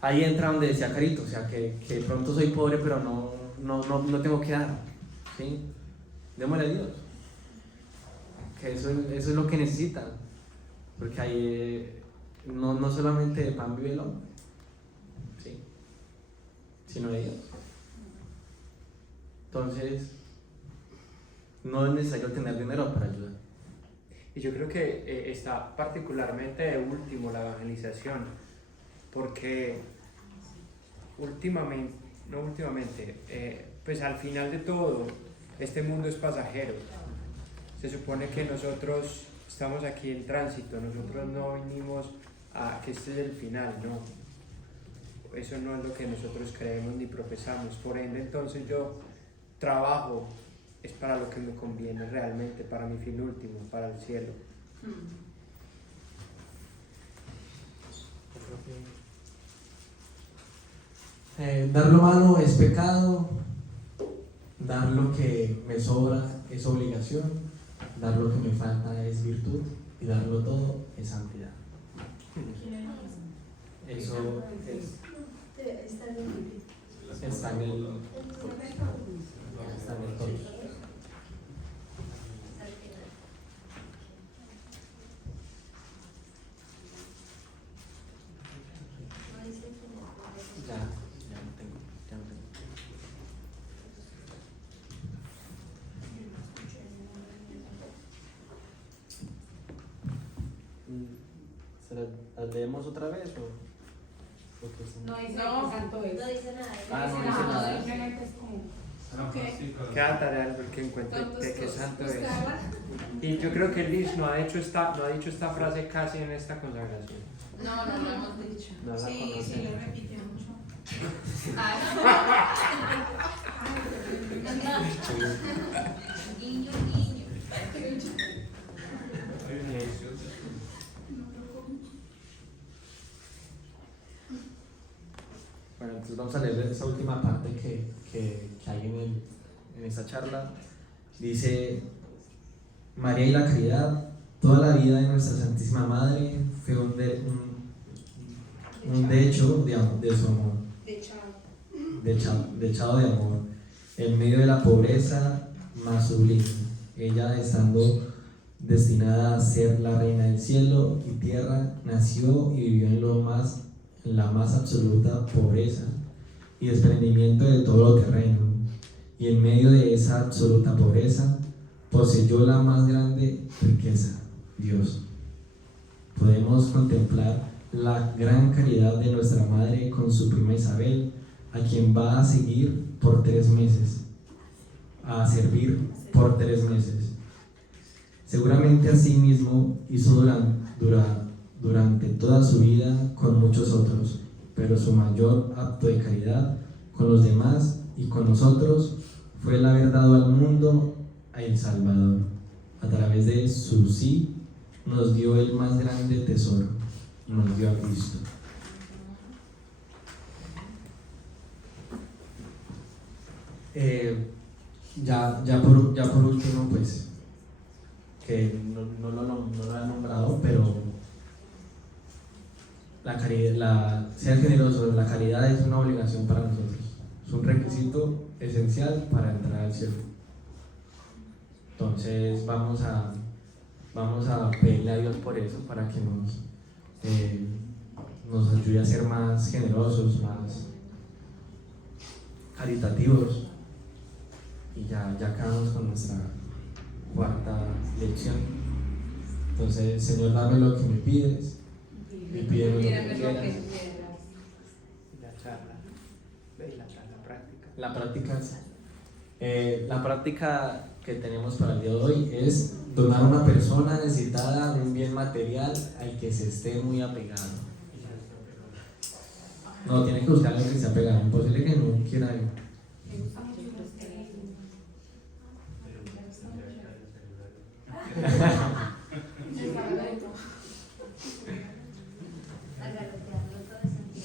ahí entra donde decía Carito, o sea, que de pronto soy pobre, pero no tengo que dar, ¿sí? Démosle a Dios, que eso es lo que necesitan, porque ahí no solamente de pan vive el hombre, ¿sí? Sino de Dios. Entonces, no es necesario tener dinero para ayudar. Y yo creo que está particularmente de último la evangelización, porque pues al final de todo, este mundo es pasajero. Se supone que nosotros estamos aquí en tránsito, nosotros no vinimos a que este es el final, no. Eso no es lo que nosotros creemos ni profesamos. Por ende, entonces yo trabajo es para lo que me conviene realmente, para mi fin último, para el cielo. Dar lo malo es pecado, dar lo que me sobra es obligación, dar lo que me falta es virtud y darlo todo es santidad. Eso está en el todos. ¿Las leemos otra vez o qué son? No dice No, qué santo es. No dice nada. Ah, no No, dice nada. simplemente es como... Queda tarea porque encuentre Tantos que santo es. buscarla. Y yo creo que Liz no ha dicho esta frase casi en esta consagración. No, no lo hemos dicho. No la Sí, conocemos. lo repite mucho. Guiño, guiño. Bueno, entonces vamos a leer esa última parte que hay en esta charla. Dice, María y la caridad, toda la vida de nuestra Santísima Madre fue un decho de su amor, dechado de amor, en medio de la pobreza más sublime, ella estando destinada a ser la reina del cielo y tierra, nació y vivió en la más absoluta pobreza y desprendimiento de todo lo terreno, y en medio de esa absoluta pobreza poseyó la más grande riqueza, Dios. Podemos contemplar la gran caridad de nuestra madre con su prima Isabel, a quien va a seguir por 3 meses, a servir por 3 meses. Seguramente asimismo hizo durante toda su vida con muchos otros, pero su mayor acto de caridad con los demás y con nosotros fue el haber dado al mundo a El Salvador. A través de su sí nos dio el más grande tesoro, nos dio a Cristo. Ya por último, pues, que no lo han nombrado, pero la caridad, ser generoso, la caridad es una obligación para nosotros, es un requisito esencial para entrar al cielo. Entonces vamos a pedirle a Dios por eso, para que nos ayude a ser más generosos, más caritativos. Y ya acabamos con nuestra 4ª lección. Entonces, Señor, dame lo que me pides y pídeme lo que Pídeme lo que quieras. quieras. La charla. Ve la charla práctica. La práctica que tenemos para el día de hoy es donar a una persona necesitada de un bien material al que se esté muy apegado. No, tiene que buscar alguien que se apegado. Imposible que no quiera algo. Me gusta mucho los que... Agradeciendo todo ese sentido.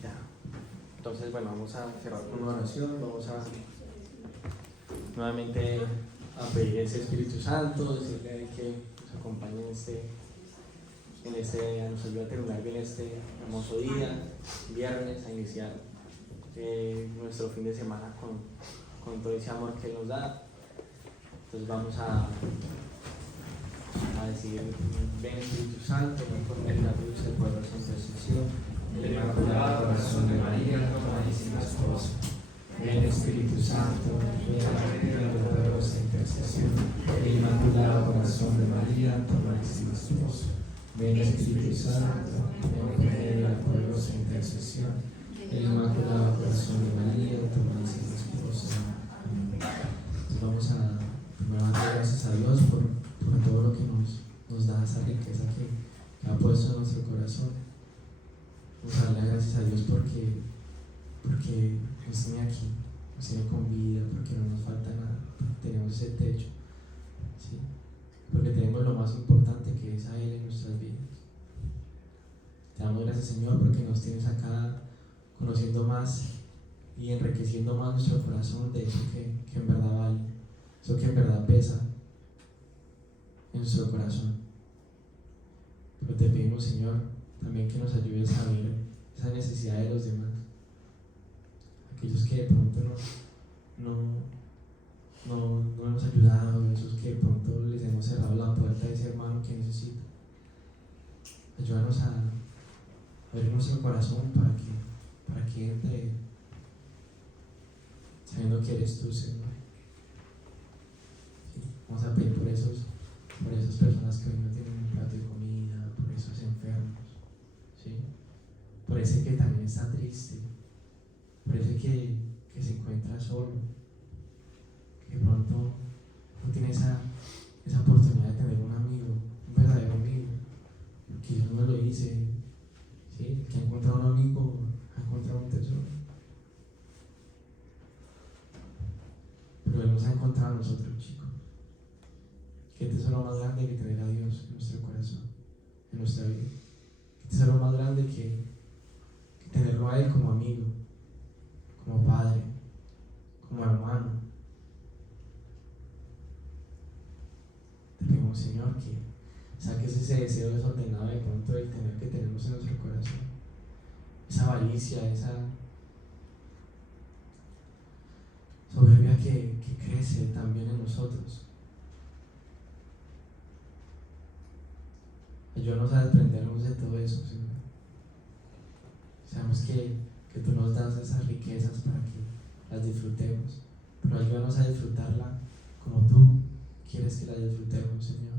Ya. Entonces, bueno, vamos a cerrar con una oración. Vamos a nuevamente a pedir ese Espíritu Santo, decirle a Él que nos acompañe nos ayude a terminar bien este hermoso día, viernes, a iniciar nuestro fin de semana con todo ese amor que Él nos da. Entonces vamos a decir, ven Espíritu Santo, ven con Él la luz, el poder de su intercesión, el inmaculado corazón de María, amadísima esposa. Ven Espíritu Santo, ven a la poderosa intercesión, el inmaculado corazón de María, amadísima esposa. Ven Espíritu Santo, ven a la poderosa intercesión, el inmaculado corazón de María, amadísima esposa. Amén. Entonces vamos a primero dar gracias a Dios por todo lo que nos da esa riqueza que ha puesto en nuestro corazón. Vamos a darle gracias a Dios porque nos tiene aquí, nos tiene con vida, porque no nos falta nada, porque tenemos ese techo, ¿sí? Porque tenemos lo más importante, que es a Él en nuestras vidas. Te damos gracias, Señor, porque nos tienes acá conociendo más y enriqueciendo más nuestro corazón de eso que en verdad vale, eso que en verdad pesa en nuestro corazón. Pero te pedimos, Señor, también que nos ayudes a ver esa necesidad de los demás, aquellos que de pronto no hemos ayudado, esos que de pronto les hemos cerrado la puerta a ese hermano que necesita. Ayúdanos a abrir nuestro corazón para que entre sabiendo que eres tú, Señor. Sí, vamos a pedir por esas personas que hoy no tienen un plato de comida, por esos enfermos, ¿sí? Por ese que también está triste, por ese que se encuentra solo, que de pronto no tiene esa oportunidad de tener un amigo, un verdadero amigo, porque yo no lo hice, ¿sí? El que ha encontrado un amigo ha encontrado un tesoro, pero Él nos ha encontrado a nosotros, chicos. ¿Qué tesoro más grande que tener a Dios en nuestro corazón, en nuestra vida? ¿Qué tesoro más grande que tenerlo a Él como amigo, como padre, como hermano? Te pedimos, Señor, que saques ese deseo desordenado de pronto del tener que tenemos en nuestro corazón, esa avaricia, esa soberbia que crece también en nosotros. Ayúdanos a desprendernos de todo eso, Señor. Sabemos que tú nos das esas riquezas para que las disfrutemos, pero ayúdanos a disfrutarla como tú quieres que la disfrutemos, Señor.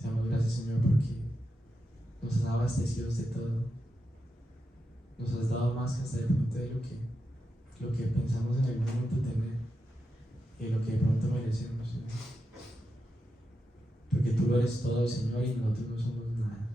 Te damos gracias, Señor, porque nos has abastecido de todo. Nos has dado más que hasta de pronto de lo que pensamos en algún momento tener y de lo que de pronto merecemos, Señor. Porque tú lo eres todo, Señor, y nosotros no somos nada.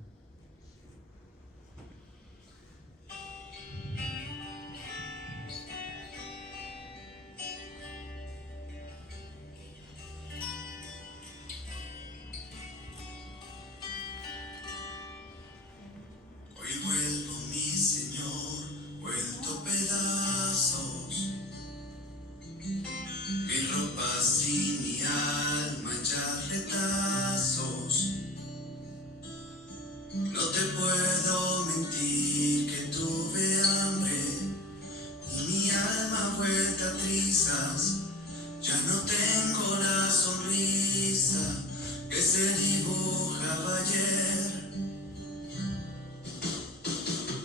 Hoy vuelvo, mi Señor, vuelto pedazos, mi ropa sin mi alma hecha retazos. No te puedo mentir que tuve hambre y mi alma vuelta a trizas. Ya no tengo la sonrisa que se dibujaba ayer.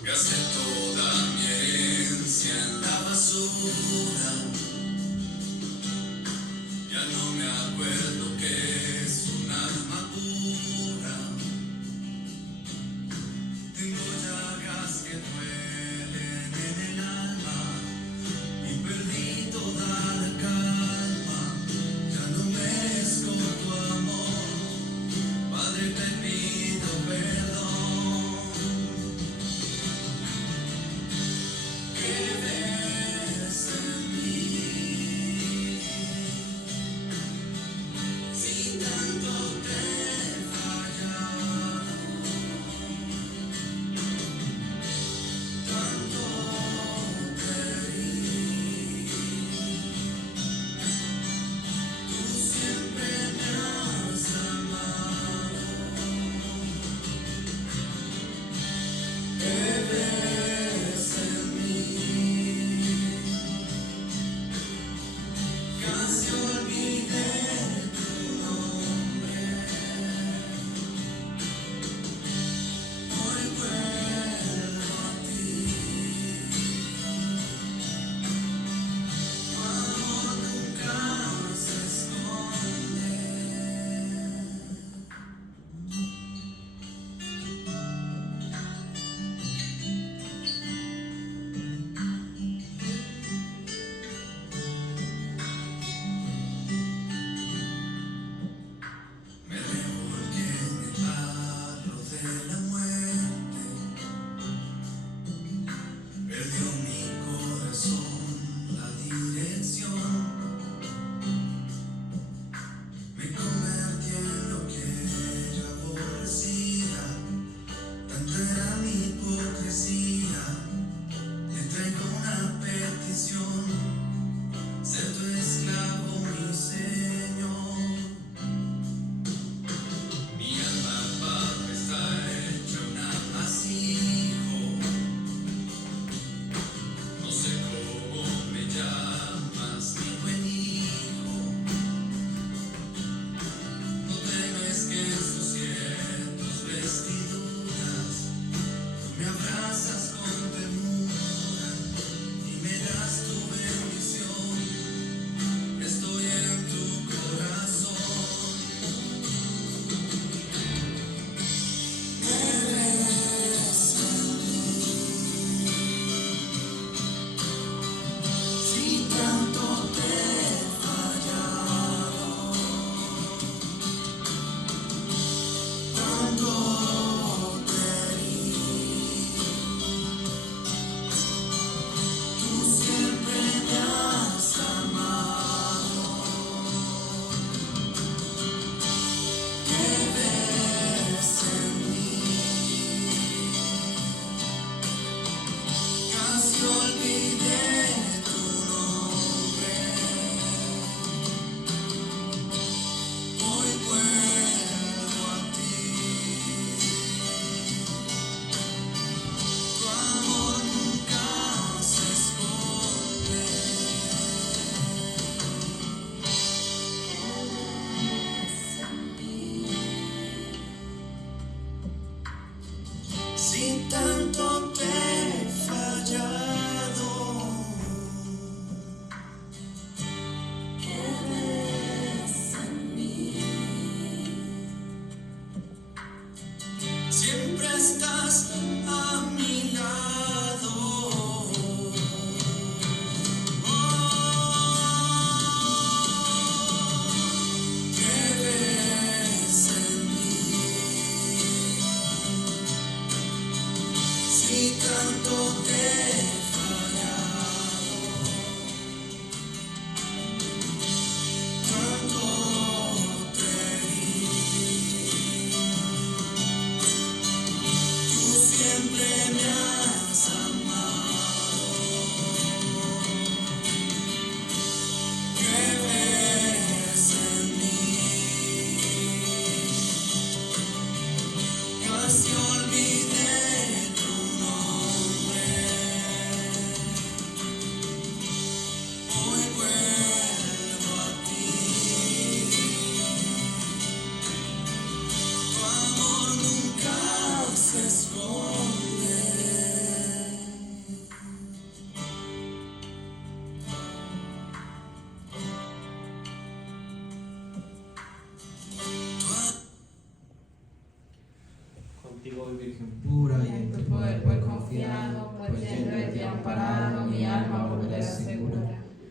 Gasté toda mi herencia en la basura. Ya no me acuerdo qué es un alma pura. Tengo llagas que duelen en el alma y perdí toda la calma. Ya no merezco tu amor, Padre, te pido perdón. Que des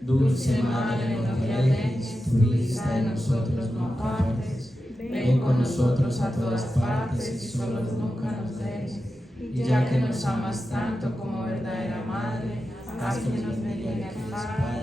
Dulce Madre, no te alejes, tu vista de nosotros no apartes. Ven con nosotros a todas partes y solos nunca nos dejes. Y ya que nos amas tanto como verdadera Madre, haz que nos bendiga el Padre,